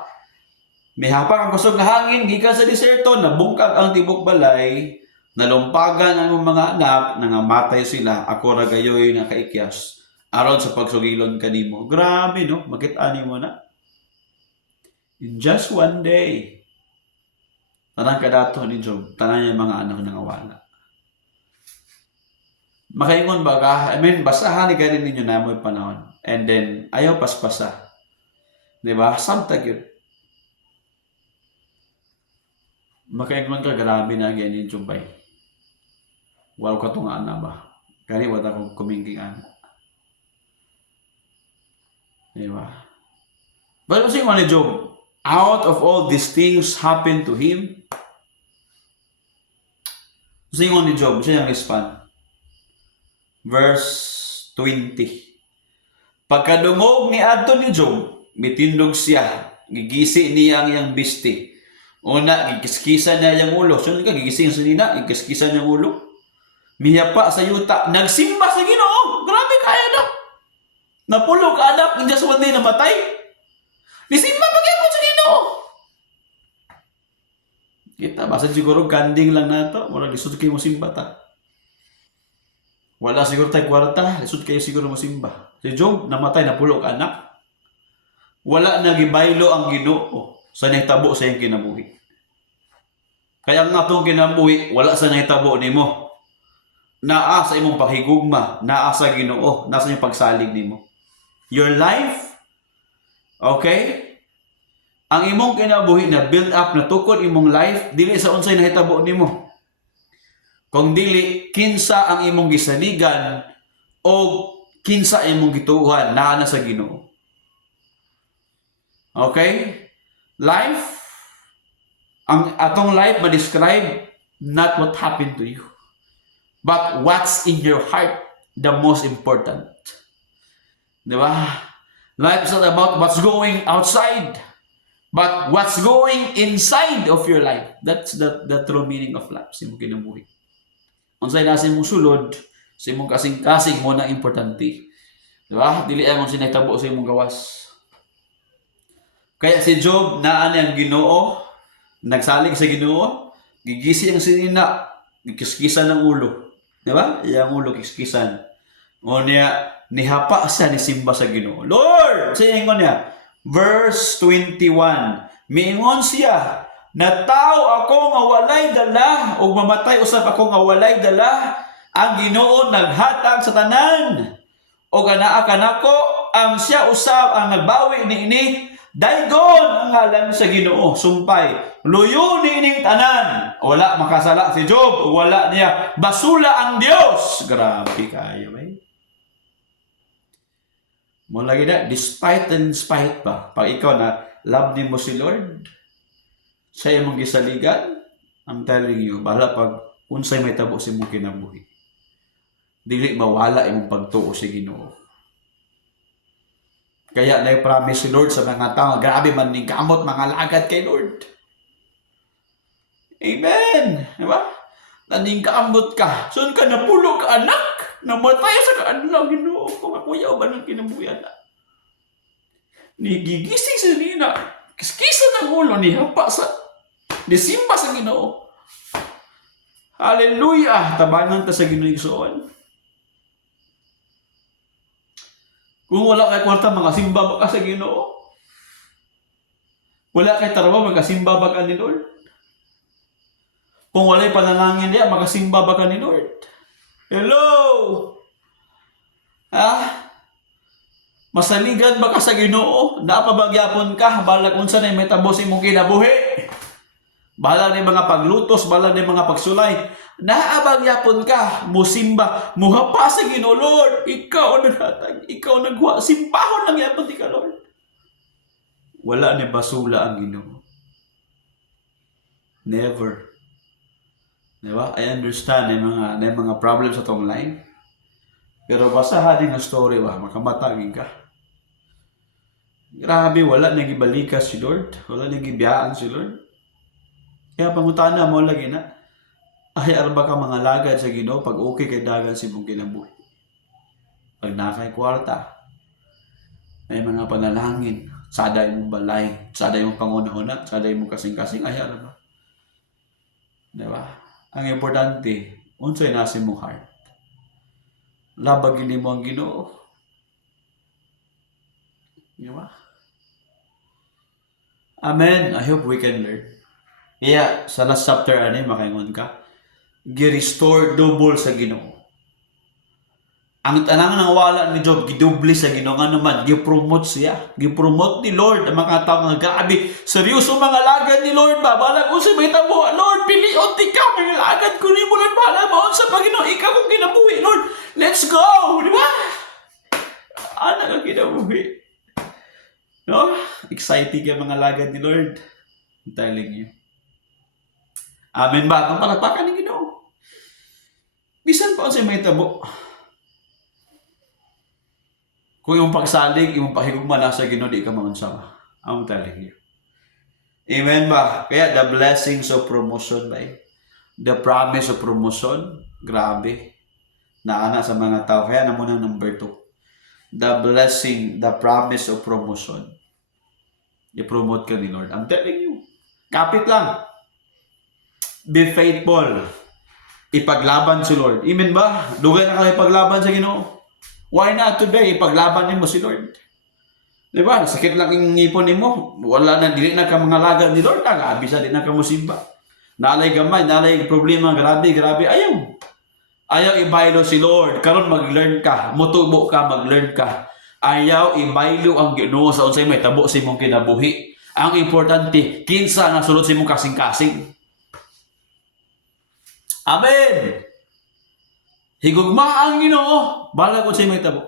Mihapak ang kusog nga hangin gikan sa deserto, nabungkag ang tibok balay, nalumpagan ang mga anak, nangamatay sila. Ako ra gayoy nga kaikyas aron sa pagsugilon kanimo. Grabe no, makit-ani mo na. In just one day. Tanang kadato ni Job, tanan niya mga anak nangawala. Makaingon ba ka? Basahan ni ganin ninyo na mo panahon. And then, ayaw paspasa. Diba? Samtag yun. Makaingon ka, grabe na ganyan yung bay. Wow ka itong ana ba? Kani wala akong kumingking ana. Diba? But kasi ni Job, out of all these things happened to him. Kasi ni Job, siya yung respond. Verse 20. Pagkadungog ni adto ni Job, mitindog siya, gigisi niya ang iyang bisti. Una, gikiskisan niya yung ulo. So, gigising sa nina, gikiskisan niya yung ulo. Miyapa sa yuta, nagsimba sa Ginoo. Grabe kaya na. Napulog ka anak, hindi sa one day namatay. Nisimba pagyapon sa Ginoo. Kita, basta siguro ganding lang na ito. Wala, lisod kayo mo simba ta. Wala siguro tayo kwarta, lisod kayo siguro mo simba. Si Job, namatay, napulog ka anak. Wala nagibaylo ang Ginoo sa nahitabo sa iyang kinabuhi. Kaya nga itong kinabuhi, wala sa nahitabo ni mo. Naa sa imong paghigugma, naa sa Ginoo, nasa iyong pagsalig ni mo. Your life, okay? Ang imong kinabuhi na build up, na tukod imong life, dili sa unsay nahitabo ni mo. Kung dili, kinsa ang imong gisaligan o kinsa imong gituuhan, naa na sa Ginoo. Okay? Life, ang atong life ma-describe not what happened to you, but what's in your heart, the most important. Di ba? Life is not about what's going outside, but what's going inside of your life. That's the true meaning of life. Sa imong kinabuhi. Unsay nasa imong sulod, sa imong kasing-kasing mo na importante. Diba? Dili ang sinahitabo sa imong gawas. Kaya si Job naa ang Ginoo, nagsalig sa Ginoo, gigisi ang sinina, gikiskisan ng ulo. Diba? Iyang ulo kiskisan. O niya, nihapa siya ni simba sa Ginoo. Lord! Sa ingon niya, verse 21, miingon siya, nataw ako nga walay dala, o mamatay usab ako nga walay dala, ang Ginoo naghatag sa tanan. O ganaa kanako, ang siya usab ang nagbawi niini, daygon ang ngalan sa Ginoo, sumpay. Luyo niining tanan. Wala makasala si Job, wala niya basula ang Dios. Grabe kayo, eh. Mo lagi na, despite and in spite pa. Pag ikaw na love ni mo si Lord, sa imong gisaligan, I'm telling you, bahala pag unsay may tabo si mong kinabuhi. Dili mawala imong pagtuo si Ginoo. Kaya na-promise si Lord sa mga tao, grabe man ning kamot mga lagad kay Lord. Amen. Diba? Naningkamot ka. Saan ka napulog ka, anak? Namatay sa kaanlang Ginoo. Kung ako yaw ba ng kinabuyan na? Nigigising sa nina. Kiskisa ng ulo ni hapa sa nisimba sa Ginoo. Hallelujah! Tabanan ta sa Ginoo igsoon. Kung wala kay kwarta, magasimba ba ka sa Ginoo? Wala kay trabaho, magasimba ba ka ni Lord? Kung wala'y panalangin niya, magasimba ba ka ni Lord? Hello! Masaligan ba ka sa Ginoo? Napabagyapon ka, balag unsa na may tabos imong kinabuhi. Balag na mga paglutos, balag na mga pagsulay. Naabagyapon ka, musimba, muhapa sa Ginoo, Lord. Ikaw ang naghatag, ikaw ang nagwa. Simbahon lang yapon di ka, Lord. Wala ni basula ang Ginoo. Never. Diba? I understand na mga problems sa tong life. Pero basahan din ang story ba, makamatagin ka. Grabe, wala nang ibalikas si Lord. Wala nang ibiyaan si Lord. Kaya pangutana mo lagi na, ay arba ka mga lagad sa Ginoo pag okay kay dagan si mong kinabuhi. Pag nakay kwarta, ay mga panalangin, sada imong balay, sada imong panguna-una, sada imong kasing-kasing, ay arba. Diba? Ang importante, unsay nasa imong heart. Labagin mo ang Ginoo. Diba? Amen. I hope we can learn. Kaya, sa last chapter, makaingon ka, gi-restore double sa Ginoo. Ang tanang nang wala ni Job, gidubli sa Ginoo nga naman, gi-promote siya. Gi-promote ni Lord ang mga tao nga grabe. Seryoso mga lagad ni Lord ba? Balag usay may tabo, Lord, pilion ti ka, mga lagad ko ni mo, Lord, bahala mo sa Panginoon, ikaw kong kinabuhi, Lord. Let's go! Di ba? Ano ang kinabuhi? No? Exciting yung mga lagad ni Lord. I'm telling you. Amen ba? Ang palagpakan ni Ginoo. Bisan pa sa may tabo. Kung yung pagsalig, yung pahigugma nasa Ginoo, di ka maunsama. I'm telling you. Amen ba? Kaya the blessings of promotion ba eh? The promise of promotion, grabe. Naana sa mga tao. Kaya na muna number 2. The blessing, the promise of promotion. I-promote ka ni Lord. I'm telling you. Kapit lang. Be faithful. Ipaglaban si Lord. Amen ba? Dugay na kayo ipaglaban sa Ginoo. Why not today? Ipaglaban mo si Lord. Diba? Sakit lang yung ngipon mo. Wala na, dili na ka mga laga ni Lord. Nag-aabisa din na ka musimba. Nalay gamay, nalay problema. Grabe. Ayaw. Ayaw ibaylo si Lord. Karon mag-learn ka. Mutubo ka, mag-learn ka. Ayaw ibaylo ang Ginoo sa unsay may tabo sa imong kinabuhi. Ang importante, kinsa na sulod sa imong kasing-kasing. Amen! Higugma ang Ginoo, balag unsay may tabo.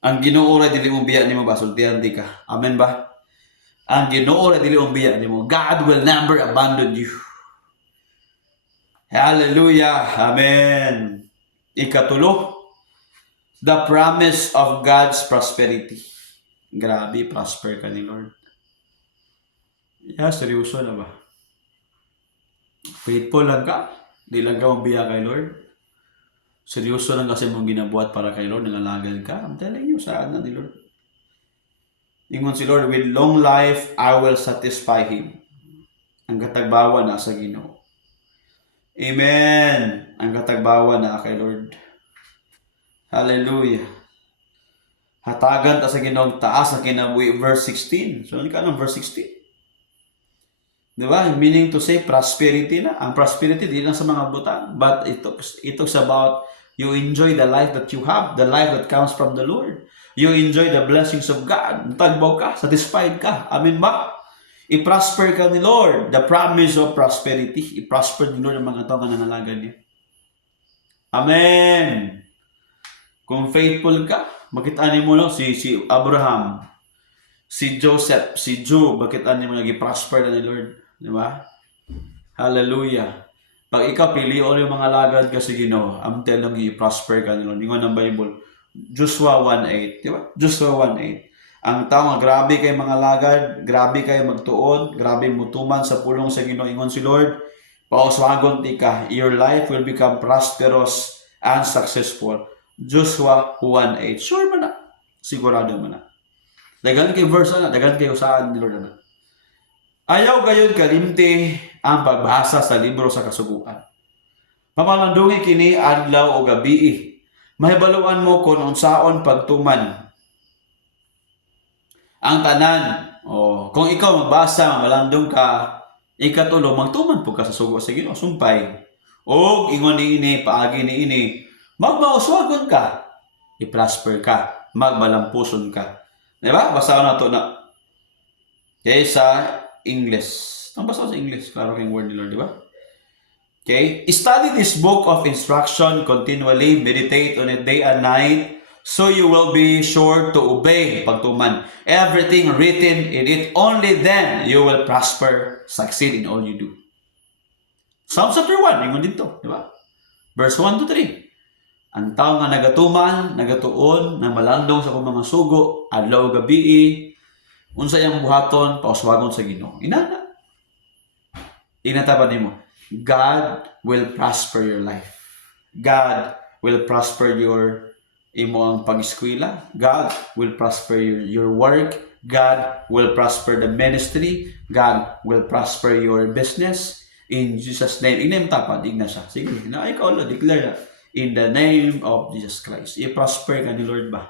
Ang Ginoo ra dili mo biya nimo basultihan di ka. Amen ba? Ang Ginoo ra dili mo biya nimo. God will never abandon you. Hallelujah. Amen. Ikatulo, the promise of God's prosperity. Grabe, prosper ka ni Lord. Yeah, seryoso na ba? Faithful lang ka. Di lang ka mabiya kay Lord. Seryoso lang kasi mong ginabuhat para kay Lord. Nangalagad ka. I'm telling you, saan na ni Lord? Ingon si Lord, with long life, I will satisfy him. Ang katagbawa na sa Ginoo. Amen. Ang katagbawa na kay Lord. Hallelujah. Hatagan ta sa Ginoong taas na kinabuhi, verse 16. So, ano ka ng verse 16? Di ba? Meaning to say, prosperity na. Ang prosperity, di lang sa mga butang. But it talks about you enjoy the life that you have, the life that comes from the Lord. You enjoy the blessings of God. Tagbaw ka, satisfied ka. Amen ba? I-prosper ka ni Lord. The promise of prosperity. I-prosper ni Lord ang mga tao na nanalagan niya. Amen. Kung faithful ka, makita mo no? Si Abraham, si Joseph, si Job, bakit mo nag-prosper na ni Lord? Di ba? Hallelujah. Pag ikaw pilion yung mga lagad kasi Ginoo, I'm telling you, prosper ka ni Lord. Ingon ng Bible, Joshua 1:8, di ba? Joshua 1:8. Ang tao nga, grabe kay mga lagad, grabe kay magtuon, grabe mutuman sa pulong sa Ginoo. Ingon si Lord, pauswagon ti ka, your life will become prosperous and successful. Joshua 1:8. Sure man na. Sigurado man na. Dagan kay verse na, dagan kay usaan ni Lord na. Ayaw gayon kalimti ang pagbasa sa libro sa kasuguan. Mamalandungi kini adlaw o gabi. Mahibaluan mo kung unsaon pagtuman ang tanan. Kung ikaw magbasa, malandong ka, ikatulo, magtuman po ka sa sugo sa Ginoo, sumpay. O ingon ni ini, paagi ni ini, magmauswagon ka, i-prosper ka, magbalampuson ka. Diba? Basa ko na ito na. Okay, sa English. Ang basa sa English, klaro kayong word ni Lord, diba? Okay? Study this book of instruction continually, meditate on it day and night, so you will be sure to obey pagtuman everything written in it. Only then you will prosper, succeed in all you do. Psalms chapter 1, ingon dito, di ba? Verse 1 to 3. Ang tao nga nagatuman, nagatuon, na malandong sa kung mga sugo, adlaw gabi, unsa yang buhaton, pauswagon sa Ginoo. Inana. Inatapan nimo. God will prosper your life. God will prosper your imong pag-eskwela. God will prosper your work. God will prosper the ministry. God will prosper your business. In Jesus' name. Inem tapan, igna siya. Sige, na ikaw lang, declare na. In the name of Jesus Christ. I-prosper ka ni Lord ba?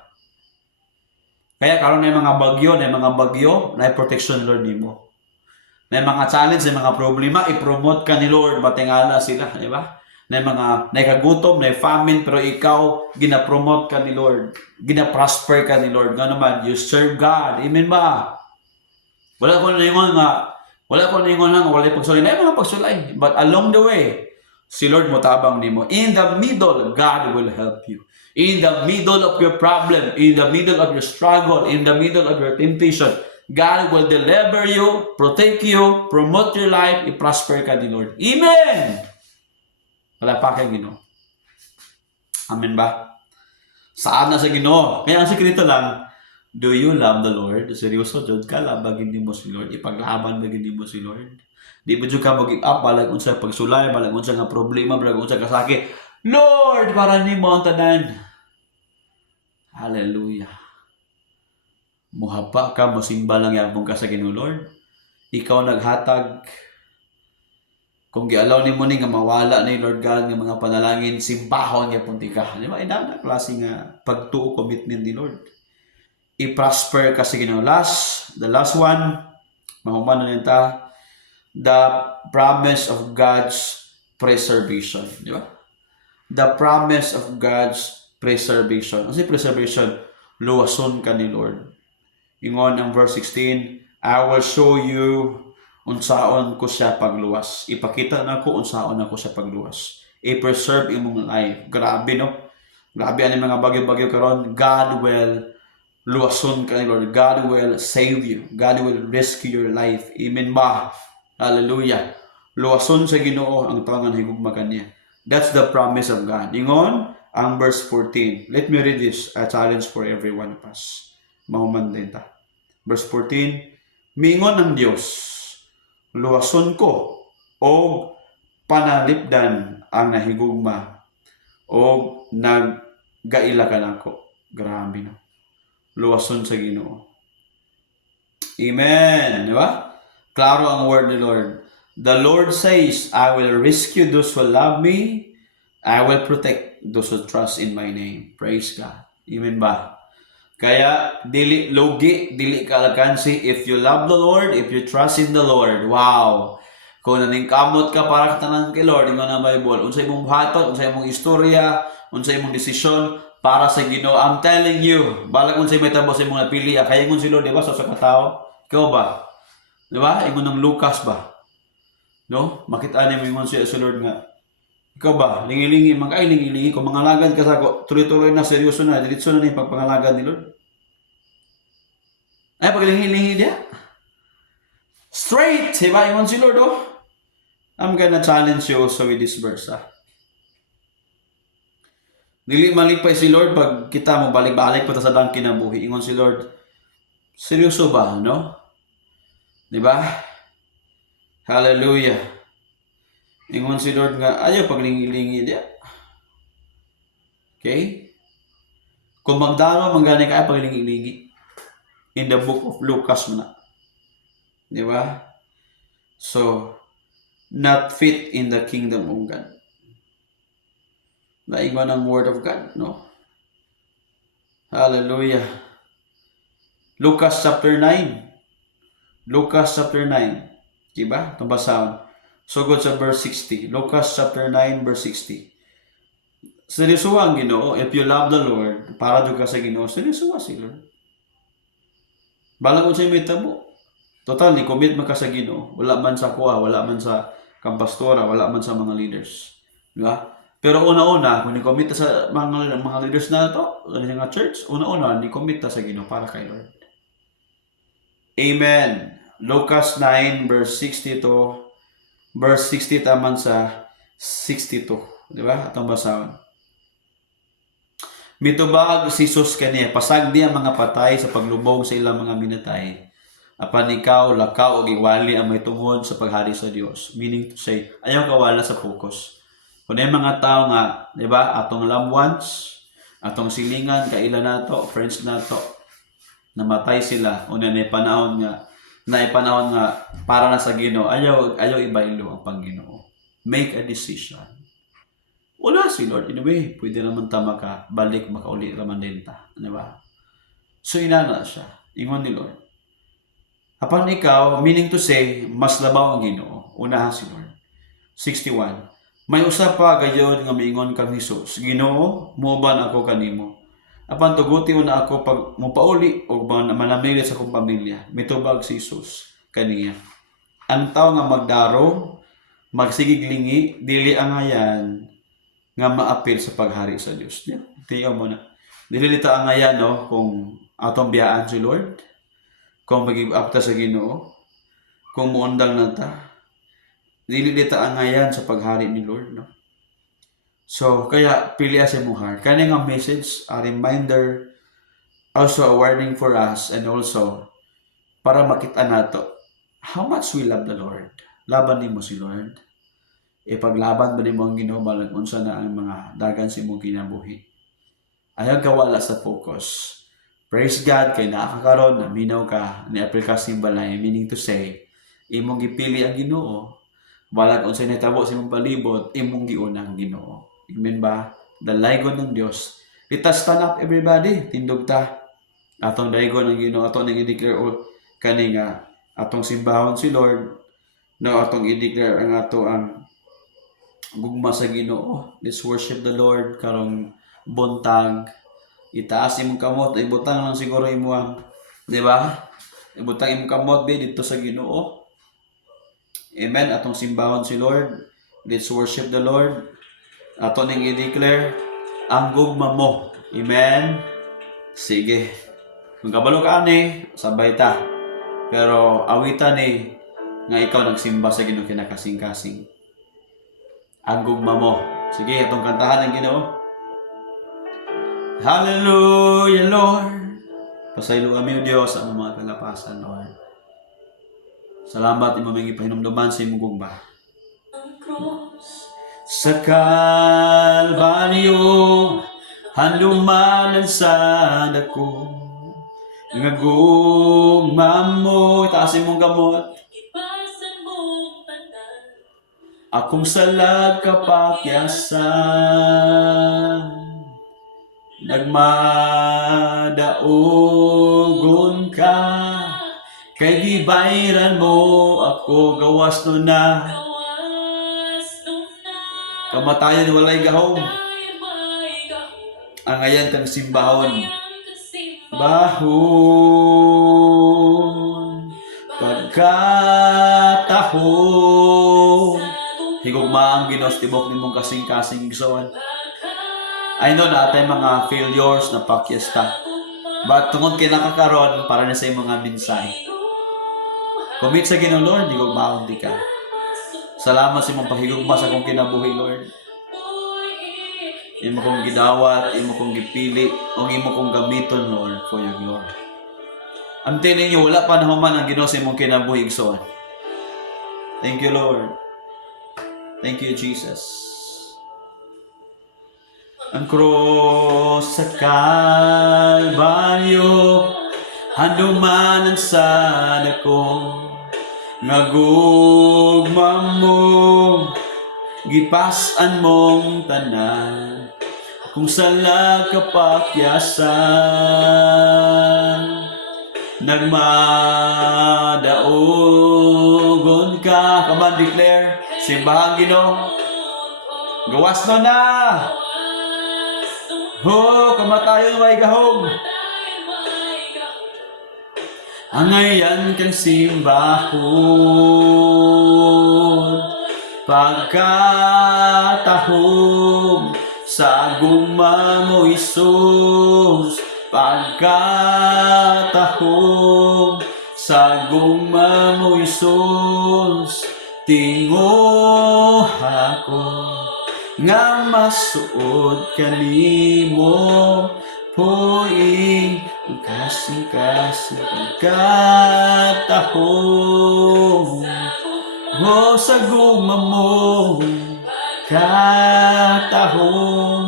Kaya karon na mga bagyo, na protection ni Lord nimo. Na mga challenge, na mga problema, i-promote ka ni Lord, matingala sila, di ba? Na mga naikagutom, na famine, pero ikaw, gina-promote ka ni Lord. Gina-prosper ka ni Lord. Nga naman, you serve God. Amen ba? Wala ko na yung wala pagsulay. Na mga pagsulay. But along the way, si Lord motabang nimo. In the middle, God will help you. In the middle of your problem, in the middle of your struggle, in the middle of your temptation, God will deliver you, protect you, promote your life, i-prosper ka ni Lord. Amen! Wala pa kay Ginoo. Amen ba? Saan na sa Ginoo? Kaya ang sekreto lang, do you love the Lord? Seryoso, Jod ka, labagin mo si Lord. Ipaglaban bagin mo si Lord. Di ba ka mag-give up, balag unsa pagsulay, balag unsa nga problema, balag unsa kasakit. Lord, para ni mo ang tanan. Hallelujah. Muhapa ka, masimba lang yapon ka sa Ginoo, Lord. Ikaw naghatag. Kung gialaw ni mo ni nga mawala ni Lord God ng mga panalangin, simbahon niya punti ka. Di ba? Ina klase nga pagtuo commitment ni Lord. I-prosper ka sa Ginoo. The last one, mahumano nita, the promise of God's preservation. Di ba? The promise of God's preservation. Kasi preservation, luwason ka ni Lord. Ingon ang verse 16, I will show you unsaon ko siya pagluwas. Ipakita na ko unsaon ako siya pagluwas. I-preserve imong life. Grabe, no? Grabe ang mga bagyo-bagyo karon. God will luwason ka ni Lord. God will save you. God will rescue your life. Amen ba? Hallelujah. Luwason sa Ginoo ang tangan higugma kaniya. That's the promise of God. Ingon ang verse 14. Let me read this, a challenge for every one of us. Mahuman din ta. Verse 14, mingon ang Dios, luwason ko, o panalipdan ang nahigugma, o naggailakan ako. Grabe no. Luwason sa Ginoo. Amen. Di ba? Klaro ang word ni Lord. The Lord says, I will rescue those who love me. I will protect those who trust in my name. Praise God. Amen ba? Kaya, dili logi, dili kalakansi. If you love the Lord, if you trust in the Lord, wow. Kung naningkamot ka para katanan kay Lord, ingon ang Bible, unsay imong buhaton, unsay imong istorya, unsay imong desisyon para sa Ginoo. I'm telling you, balag unsay may tabo sa imong napili, kaya ingon si Lord, di ba, sa katao? Ikaw ba? Di ba? Ingon ng Lucas ba? No? Makita niyo ingon siya sa Lord nga, ikaw ba? Lingi-lingi, lingi-lingi. Kung mangalagad ka sa ako, tuloy-tuloy na, seryoso na, diretso na yung pagpangalagad ni Lord. Ay, paglingi-lingi dia. Straight! Diba? Ingon si Lord, oh. I'm gonna challenge you also with this verse, ah. Dili malipay si Lord pag kita mo balik-balik pa ta sa dang kinabuhi. Ingon si Lord, seryoso ba, no? Diba? Hallelujah. Ingon si Lord nga, ayaw paglingi-lingi dia. Okay? Kung magdaro, manggani ka, paglingi-lingi. In the book of Lucas mo na. Diba? So, not fit in the kingdom of God. Naingon ang word of God, no? Hallelujah. Lucas chapter 9. Lucas chapter 9. Diba? Itong basahan. So, go sa verse 60. Lucas chapter 9, verse 60. Seryoso ang Ginoo. If you love the Lord, para doon ka sa Ginoo, seryoso si Lord. Balang unsay may tabo. Total, ni commit man ka sa Ginoo. Wala man sa kuha, wala man sa kampastora, wala man sa mga leaders. Di ba? Pero una-una, kung ni-commit sa mga leaders na ito, mga church, una-una, ni-commit sa Ginoo para kay Lord. Amen. Lucas 9, verse 62, verse 60 taman sa 62. Di ba? Atong basahan. Mitubag si Jesus kaniya, pasag diya mga patay sa paglubog sa ilang mga minatay. Apan ikaw, lakaw o giwali ang may tungod sa paghari sa Dios. Meaning to say, ayaw kawala sa focus. Kung yung mga tao nga, di ba, atong loved ones, atong silingan, kailan nato, friends nato, namatay sila, o na panahon nga, para na sa Ginoo, ayaw ibailo ang Panginoon. Make a decision. Wala si Lord. Anyway, pwede naman tama ka, balik, makauli raman din ta. Di ba? So, inana siya. Ingon ni Lord. Apan ikaw, meaning to say, mas labaw ang Ginoo. Unahan si Lord. 61. May usa pa gayon nga miingon kang Hesus. Ginoo, muban ako kanimo. Apan tuguti mo na ako pag mupauli o manamilit sa akong pamilya. Mitubag si Hesus kaniya. Ang tao nga magdaro, magsigiglingi, dili angayan nga maapil sa paghari sa Dios. Tiyo mo na. Dili dita angayan no kung atong biyaan si Lord. Kung mag-give up ta sa Ginoo, kung muundang na ta, dili dita angayan sa paghari ni Lord, no? So, kaya pili sa imong heart. Kani nga message, a reminder, also a warning for us, and also para makita nato how much we love the Lord. Laban nimo si Lord. Ipaglaban ba nimo ang Ginoo balag unsa na ang mga dagan sa imong kinabuhi. Ayaw ka wala sa focus. Praise God kay nakakaroon na minaw ka ni apil ka simbalay, meaning to say imong gipili ang Ginoo balag unsay nahitabo sa imong palibot imong giuna ang Ginoo. Amen ba? Dalaygon ng Dios. Let us stand up everybody, tindog ta. Atong daygon ang Ginoo, atong i-declare kani nga atong simbahon si Lord. No, atong i-declare ang ato ang gugma sa Ginoo. Let's worship the Lord karong buntag. Itaas imong kamot, ibutang lang siguro imo ang, di ba? Ibutang imong kamot be dito sa Ginoo. Amen. Atong simbahon si Lord. Let's worship the Lord. Ato ning i-declare ang gugma mo. Amen. Sige. Kung kabalo ka ani, sabay ta. Pero awitan ni nga ikaw nagsimba sa Ginoo kinakasing-kasing. Ang gugma mo. Sige, atong kantahan ang Ginoo. Hallelujah, Lord. Pasaylo kami, O Diyos, ang mga kalapasan, Lord. Salamat, imong mga ipahinumduman sa imong gugma. Sa Kalbaryo, handumanan sa dako. Nga gugma mo, itaas imong gamot. Akong salag kapakyasan, nagmadaogon ka, kay gibayran mo ako, gawas no na. Kamatayon walay gahom, ang ayan kang simbahon. Bahon, pagkatahon, higugma ang Ginos tibok nimong kasing-kasing gisuon. I know na atay mga failures na pakyesta. But tungod kay nakakaron para na sa imong mga minsay. Commit sa Ginoo, Lord, higugmaon di ka. Salamat sa imong pahigugma sa akong kinabuhi, Lord. Imo kong gidawat, imo kong gipili, o imo kong gamiton, Lord, for your glory. Amtin ninyo, wala pa nahuman ang Ginoo sa imong kinabuhi, gisuon. Thank you, Lord. Thank you, Jesus. Ang krus sa Kalbaryo, handumanan sa dako. Nga gugma mo, gipas-an mong tanan. Kung salag kapakyasan, nagmadaogon ka. Come on, declare. Simbahan Ginoo. Gawas no na. Ho, kamatayon way gahom. Angayan kang simbahon, pagkatahom sa gugma mo Isus. Pagkatahom sa gugma mo Isus. Tingo ako nga masuod kanimo, poing kasing-kasing pagkatahom mo sa gugma mo, katahom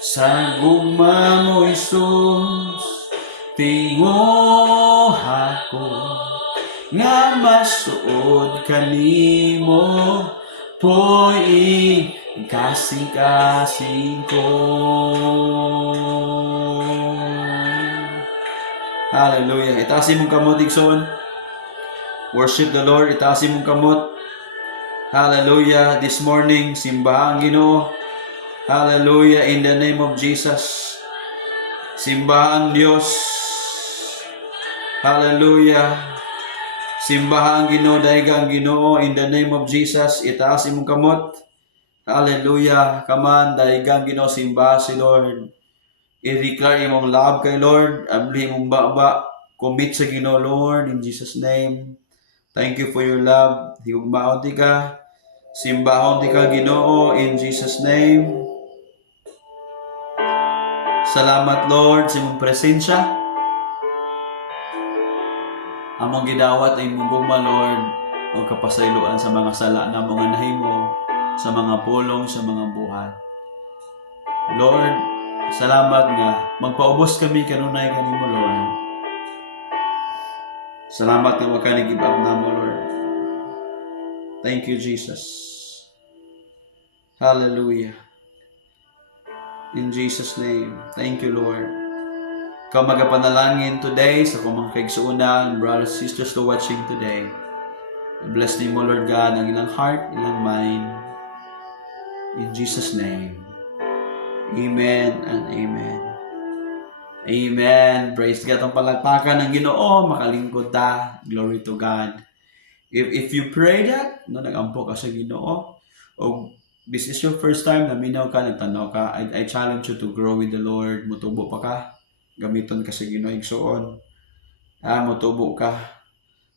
sa gugma mo Isus. Tingo ako nga masuod kanimo, poing kasing-kasing ko. Hallelujah. Itaas imong kamot, Igsoon. Worship the Lord. Itaas imong kamot. Hallelujah. This morning, simbahan Ginoo. Hallelujah. In the name of Jesus. Simbahan Diyos. Hallelujah. Simbahan Ginoo, daigang Ginoo. In the name of Jesus. Itaas imong kamot. Hallelujah. Come on, daigang Ginoo, simbahan si Lord. I-declare imong love kay Lord. Abli imong baba. Commit sa Ginoo, Lord, in Jesus' name. Thank you for your love. Higugmaon di ka. Simbahon di ka, Ginoo, in Jesus' name. Salamat, Lord, sa imong presensya. Among gidawat ay imong gugma, Lord, o kapasayloan sa mga sala na mga nahimo, sa mga pulong, sa mga buhat. Lord, salamat nga magpaubos kami kanunay kanimo, Lord. Salamat nga wag ka nag-give up na mo, Lord. Thank you, Jesus. Hallelujah. In Jesus' name. Thank you, Lord. Ikaw magapanalangin today sa kumang kaigsuunan, brothers and sisters to watching today. Bless name mo, Lord God, ang ilang heart, ilang mind. In Jesus' name. Amen and amen. Amen. Praise God. Ang palagpakan ng Ginoo, makalingkod ta. Glory to God. If you pray that, no, nag-ampo ka sa Ginoo, o this is your first time na minaw ka, nagtanaw ka, I challenge you to grow with the Lord. Mutubo pa ka. Gamiton ka sa Ginoo. Igsuon. Mutubo ka.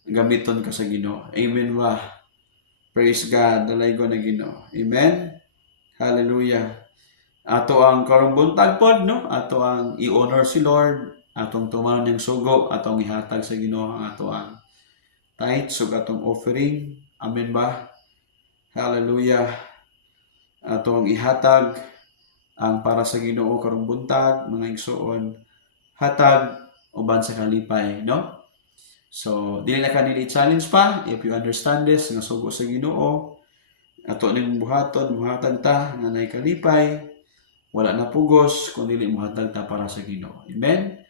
Gamiton ka sa Ginoo. Amen ba? Praise God. Dalay ko na Ginoo. Amen. Hallelujah. Ato ang karong buntag pod, no? Ato ang i-honor si Lord. atong tumanon ng sugo, atong ihatag sa Ginoo ang ato ang tithes ug atong offering. Amen ba? Hallelujah. Atong ihatag ang para sa Ginoo karong buntag, mga igsoon, hatag uban sa kalipay, no? So, dili na kanili challenge pa if you understand this nga sugo sa Ginoo, ato ning buhaton, muhatag ta nga nay kalipay, wala na pugos kung dili muhatag ta para sa Ginoo. Amen.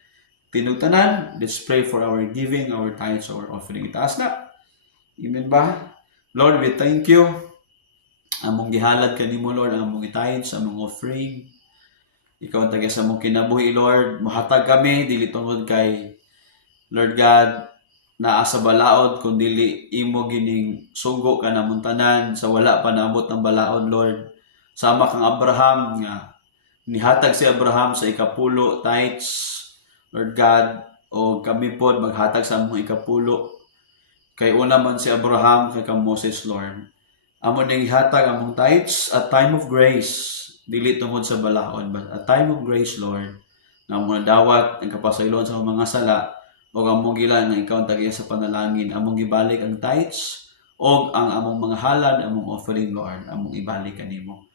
Tinugtanan, let's pray for our giving, our tithes, our offering. Itaas na. Amen ba? Lord, we thank you. Among gihalad kanimo, Lord, among tithes, among offering. Ikaw ang taga sa among kinabuhi, Lord. Mahatag kami, dili tungod kay Lord God, naa sa balaod, kung dili imo gining sugo ka namong tanan, sa wala pa naabot ng balaod, Lord. Sama kang Abraham, nga nihatag si Abraham sa ikapulo tithes, Lord God, o kami po maghatag sa among ikapulo. Kay una man si Abraham, kay kang Moses, Lord. Amon ning ihatag among tithes at time of grace, dili tungod sa balaod, but a time of grace, Lord, nga among dawat ang kapasayloan sa mga sala, o among gilan nga ikaw ang tagiya sa panalangin, among gibalik ang tithes, o ang among mga halad, among offering, Lord, among ibalik kanimo.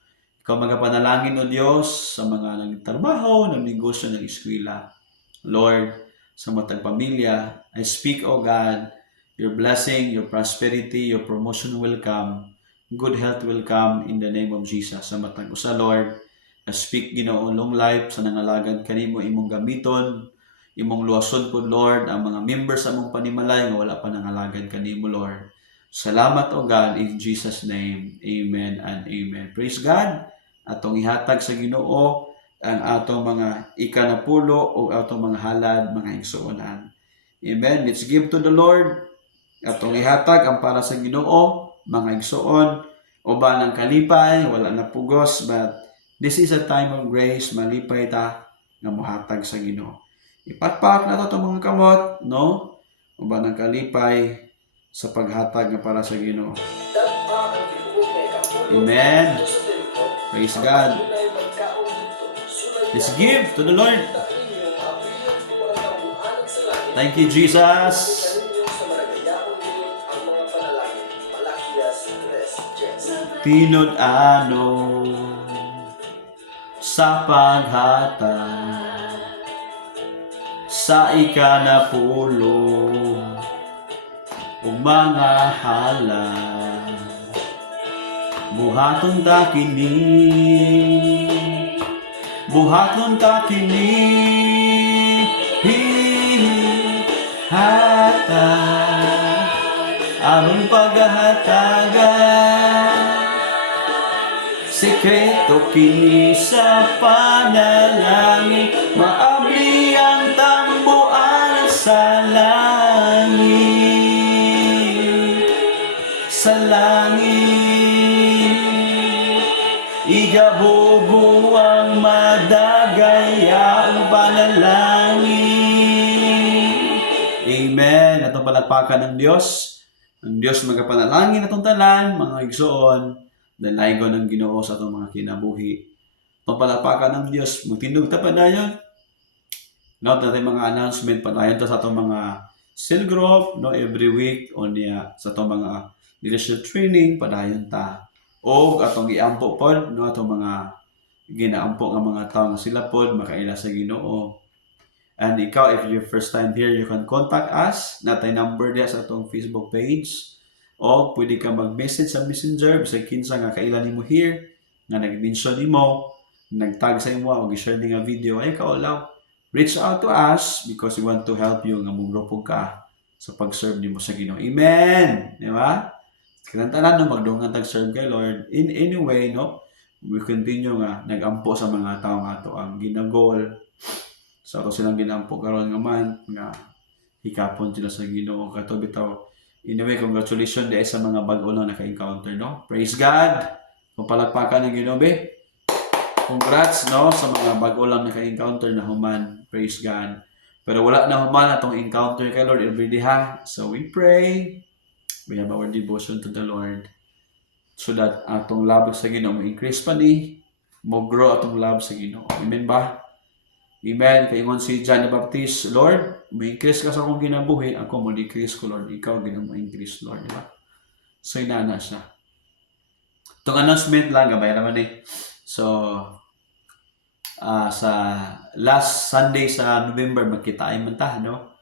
Ikaw magapanalangin, O Diyos, sa mga nagtrabaho, nagnegosyo, nag-eskwela. Lord, sa matag pamilya, I speak, O God, your blessing, your prosperity, your promotion will come. Good health will come in the name of Jesus. Sa matag usa, Lord, I speak, Ginoo, long life sa nangalagad kanimo, imong gamiton, imong luwason po, Lord, ang mga members sa among panimalay nga wala pa nangalagad kanimo, Lord. Salamat, O God, in Jesus' name. Amen and amen. Praise God. Atong ihatag sa Ginoo ang atong mga ikanapulo o atong mga halad, mga igsuonan. Amen. Let's give to the Lord. Atong ihatag ang para sa Ginoo, mga igsuon, uban ang kalipay, wala na pugos, but this is a time of grace, malipay ta nga mohatag sa Ginoo. Ipatpak na to mga kamot, no? Uban ang kalipay sa paghatag nga para sa Ginoo. Amen. Praise God. Let's give to the Lord. Thank you, Jesus. Tinud-ano sa paghatag sa ikanapulo o mga halad, buhaton ta kini, buhaton ta kini, hatag among paghahatagan, sekreto kini sa panalangin, maabli ang tambuan sa langit, sa langit, igabubo ang madagaya ang panalangin. Amen. Atong palagpakan ng Diyos. Ang Diyos magapanalangin atong tanan, mga igsoon, dalaygon ng Ginoo sa atong mga kinabuhi. Pagpalapakan ng Diyos, magtindog ta pa dayon. No, natin mga announcement pa dayon sa atong mga cell group, no, every week o niya sa atong mga leadership training pa dayon ta. O atong giampo pod, no, atong mga ginaampo nga mga tawo nga sila pod makaila sa Ginoo. And ikaw, if you're first time here, you can contact us. Natay number diya sa atong Facebook page. O pwede ka mag-message sa Messenger sa kinsa nga kailan nimo here nga nag-mention nimo, nag-tag sa imo o gi-share ni nga video, ay kaulaw. Reach out to us because we want to help you nga mugrupo ka sa pag-serve nimo sa Ginoo. Amen. Di ba? Kinantanan no magdungan tag-serve kay Lord. In any way, no, we continue nga nag-ampo sa mga tawo nga ato ang ginagol. Sa ato silang ginampo karon nga man nga hikapon sila sa Ginoo kato bitaw. Anyway, congratulations dahil sa mga bago lang naka-encounter, no? Praise God! Kung palagpakan ng Ginoo, be. Congrats, no? Sa mga bago lang naka-encounter na human. Praise God. Pero wala na human atong encounter kay Lord everyday, ha? So we pray. We have our devotion to the Lord. So that atong love sa Ginoo mo increase pa ni. Mo grow atong love sa Ginoo. Amen ba? Amen. Kaingon si John the Baptist, Lord, may-increase ka sa akong ginabuhi, ako mo decrease ko, Lord. Ikaw ginamo-increase, Lord. Diba? So, inana siya. Itong announcement lang, gabay naman eh. So, sa last Sunday sa November, magkitaay man ta, no?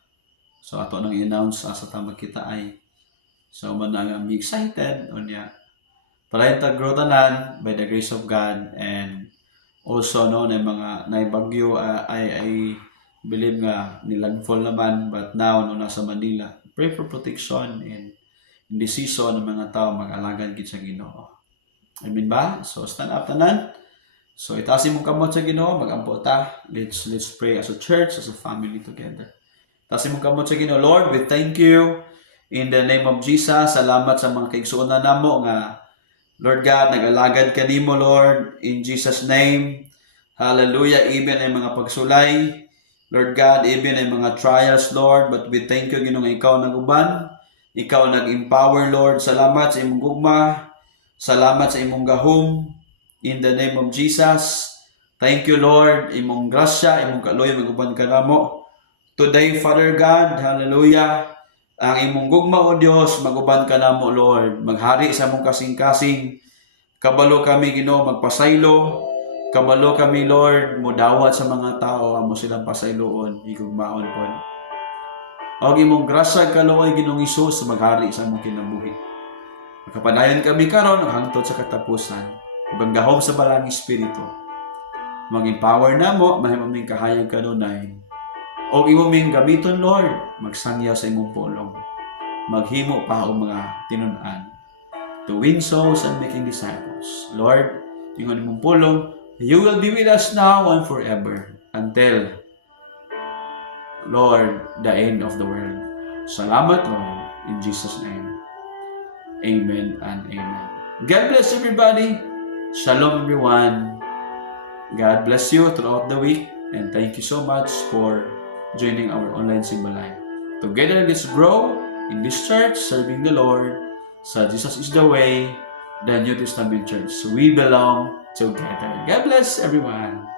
So, ato nang i-announce sa ta magkitaay. So, man nga be excited on ya. Para yung grow tanan by the grace of God, and also no na mga naibagyo I believe nga nilandfall naman, but now no nasa Manila, pray for protection in this season ng mga tao mag-alagad gid sa Ginoo. Amen ba? So stand up tanan. So itaas imong kamot sa Ginoo, magampo ta. Let's pray as a church, as a family together. Itaas imong kamot sa Ginoo. Lord, we thank you in the name of Jesus. Salamat sa mga kaigsuonan namo nga Lord God, nag-alagad ka nimo, Lord, in Jesus' name. Hallelujah. Even ay mga pagsulay, Lord God, even ay mga trials, Lord, but we thank you, Ginoo, nga ikaw nag-uban, ikaw nag-empower, Lord. Salamat sa imong gugma, salamat sa imong gahom, in the name of Jesus. Thank you, Lord, imong grasya, imong kaloy, mag-uban ka namo. Today, Father God, hallelujah, ang imong gugma, o Diyos, maguban ka namo, Lord. Maghari sa mong kasing-kasing. Kabalo kami, Ginoo, magpasaylo. Kabalo kami, Lord, mudawat sa mga tao, amo silang pasayloon, igugmaon po. Og imong grasya kaluoy, Ginoong Hesus, maghari sa mong kinabuhi. Makapadayon kami karon hangtod sa katapusan. Ug ang gahom sa balang espiritu. Mag-empower namo, mahimong kahayag kanunay. O imo ming gamiton, Lord, magsangyaw sa imong pulong. Maghimo pa og mga tinun-an to win souls and making disciples. Lord, ingon imong pulong, you will be with us now and forever until, Lord, the end of the world. Salamat, Lord, in Jesus' name. Amen and amen. God bless everybody. Shalom, everyone. God bless you throughout the week, and thank you so much for joining our online Simba Life. Together, let's grow in this church, serving the Lord. So Jesus is the way, the New Testament church. We belong together. God bless everyone.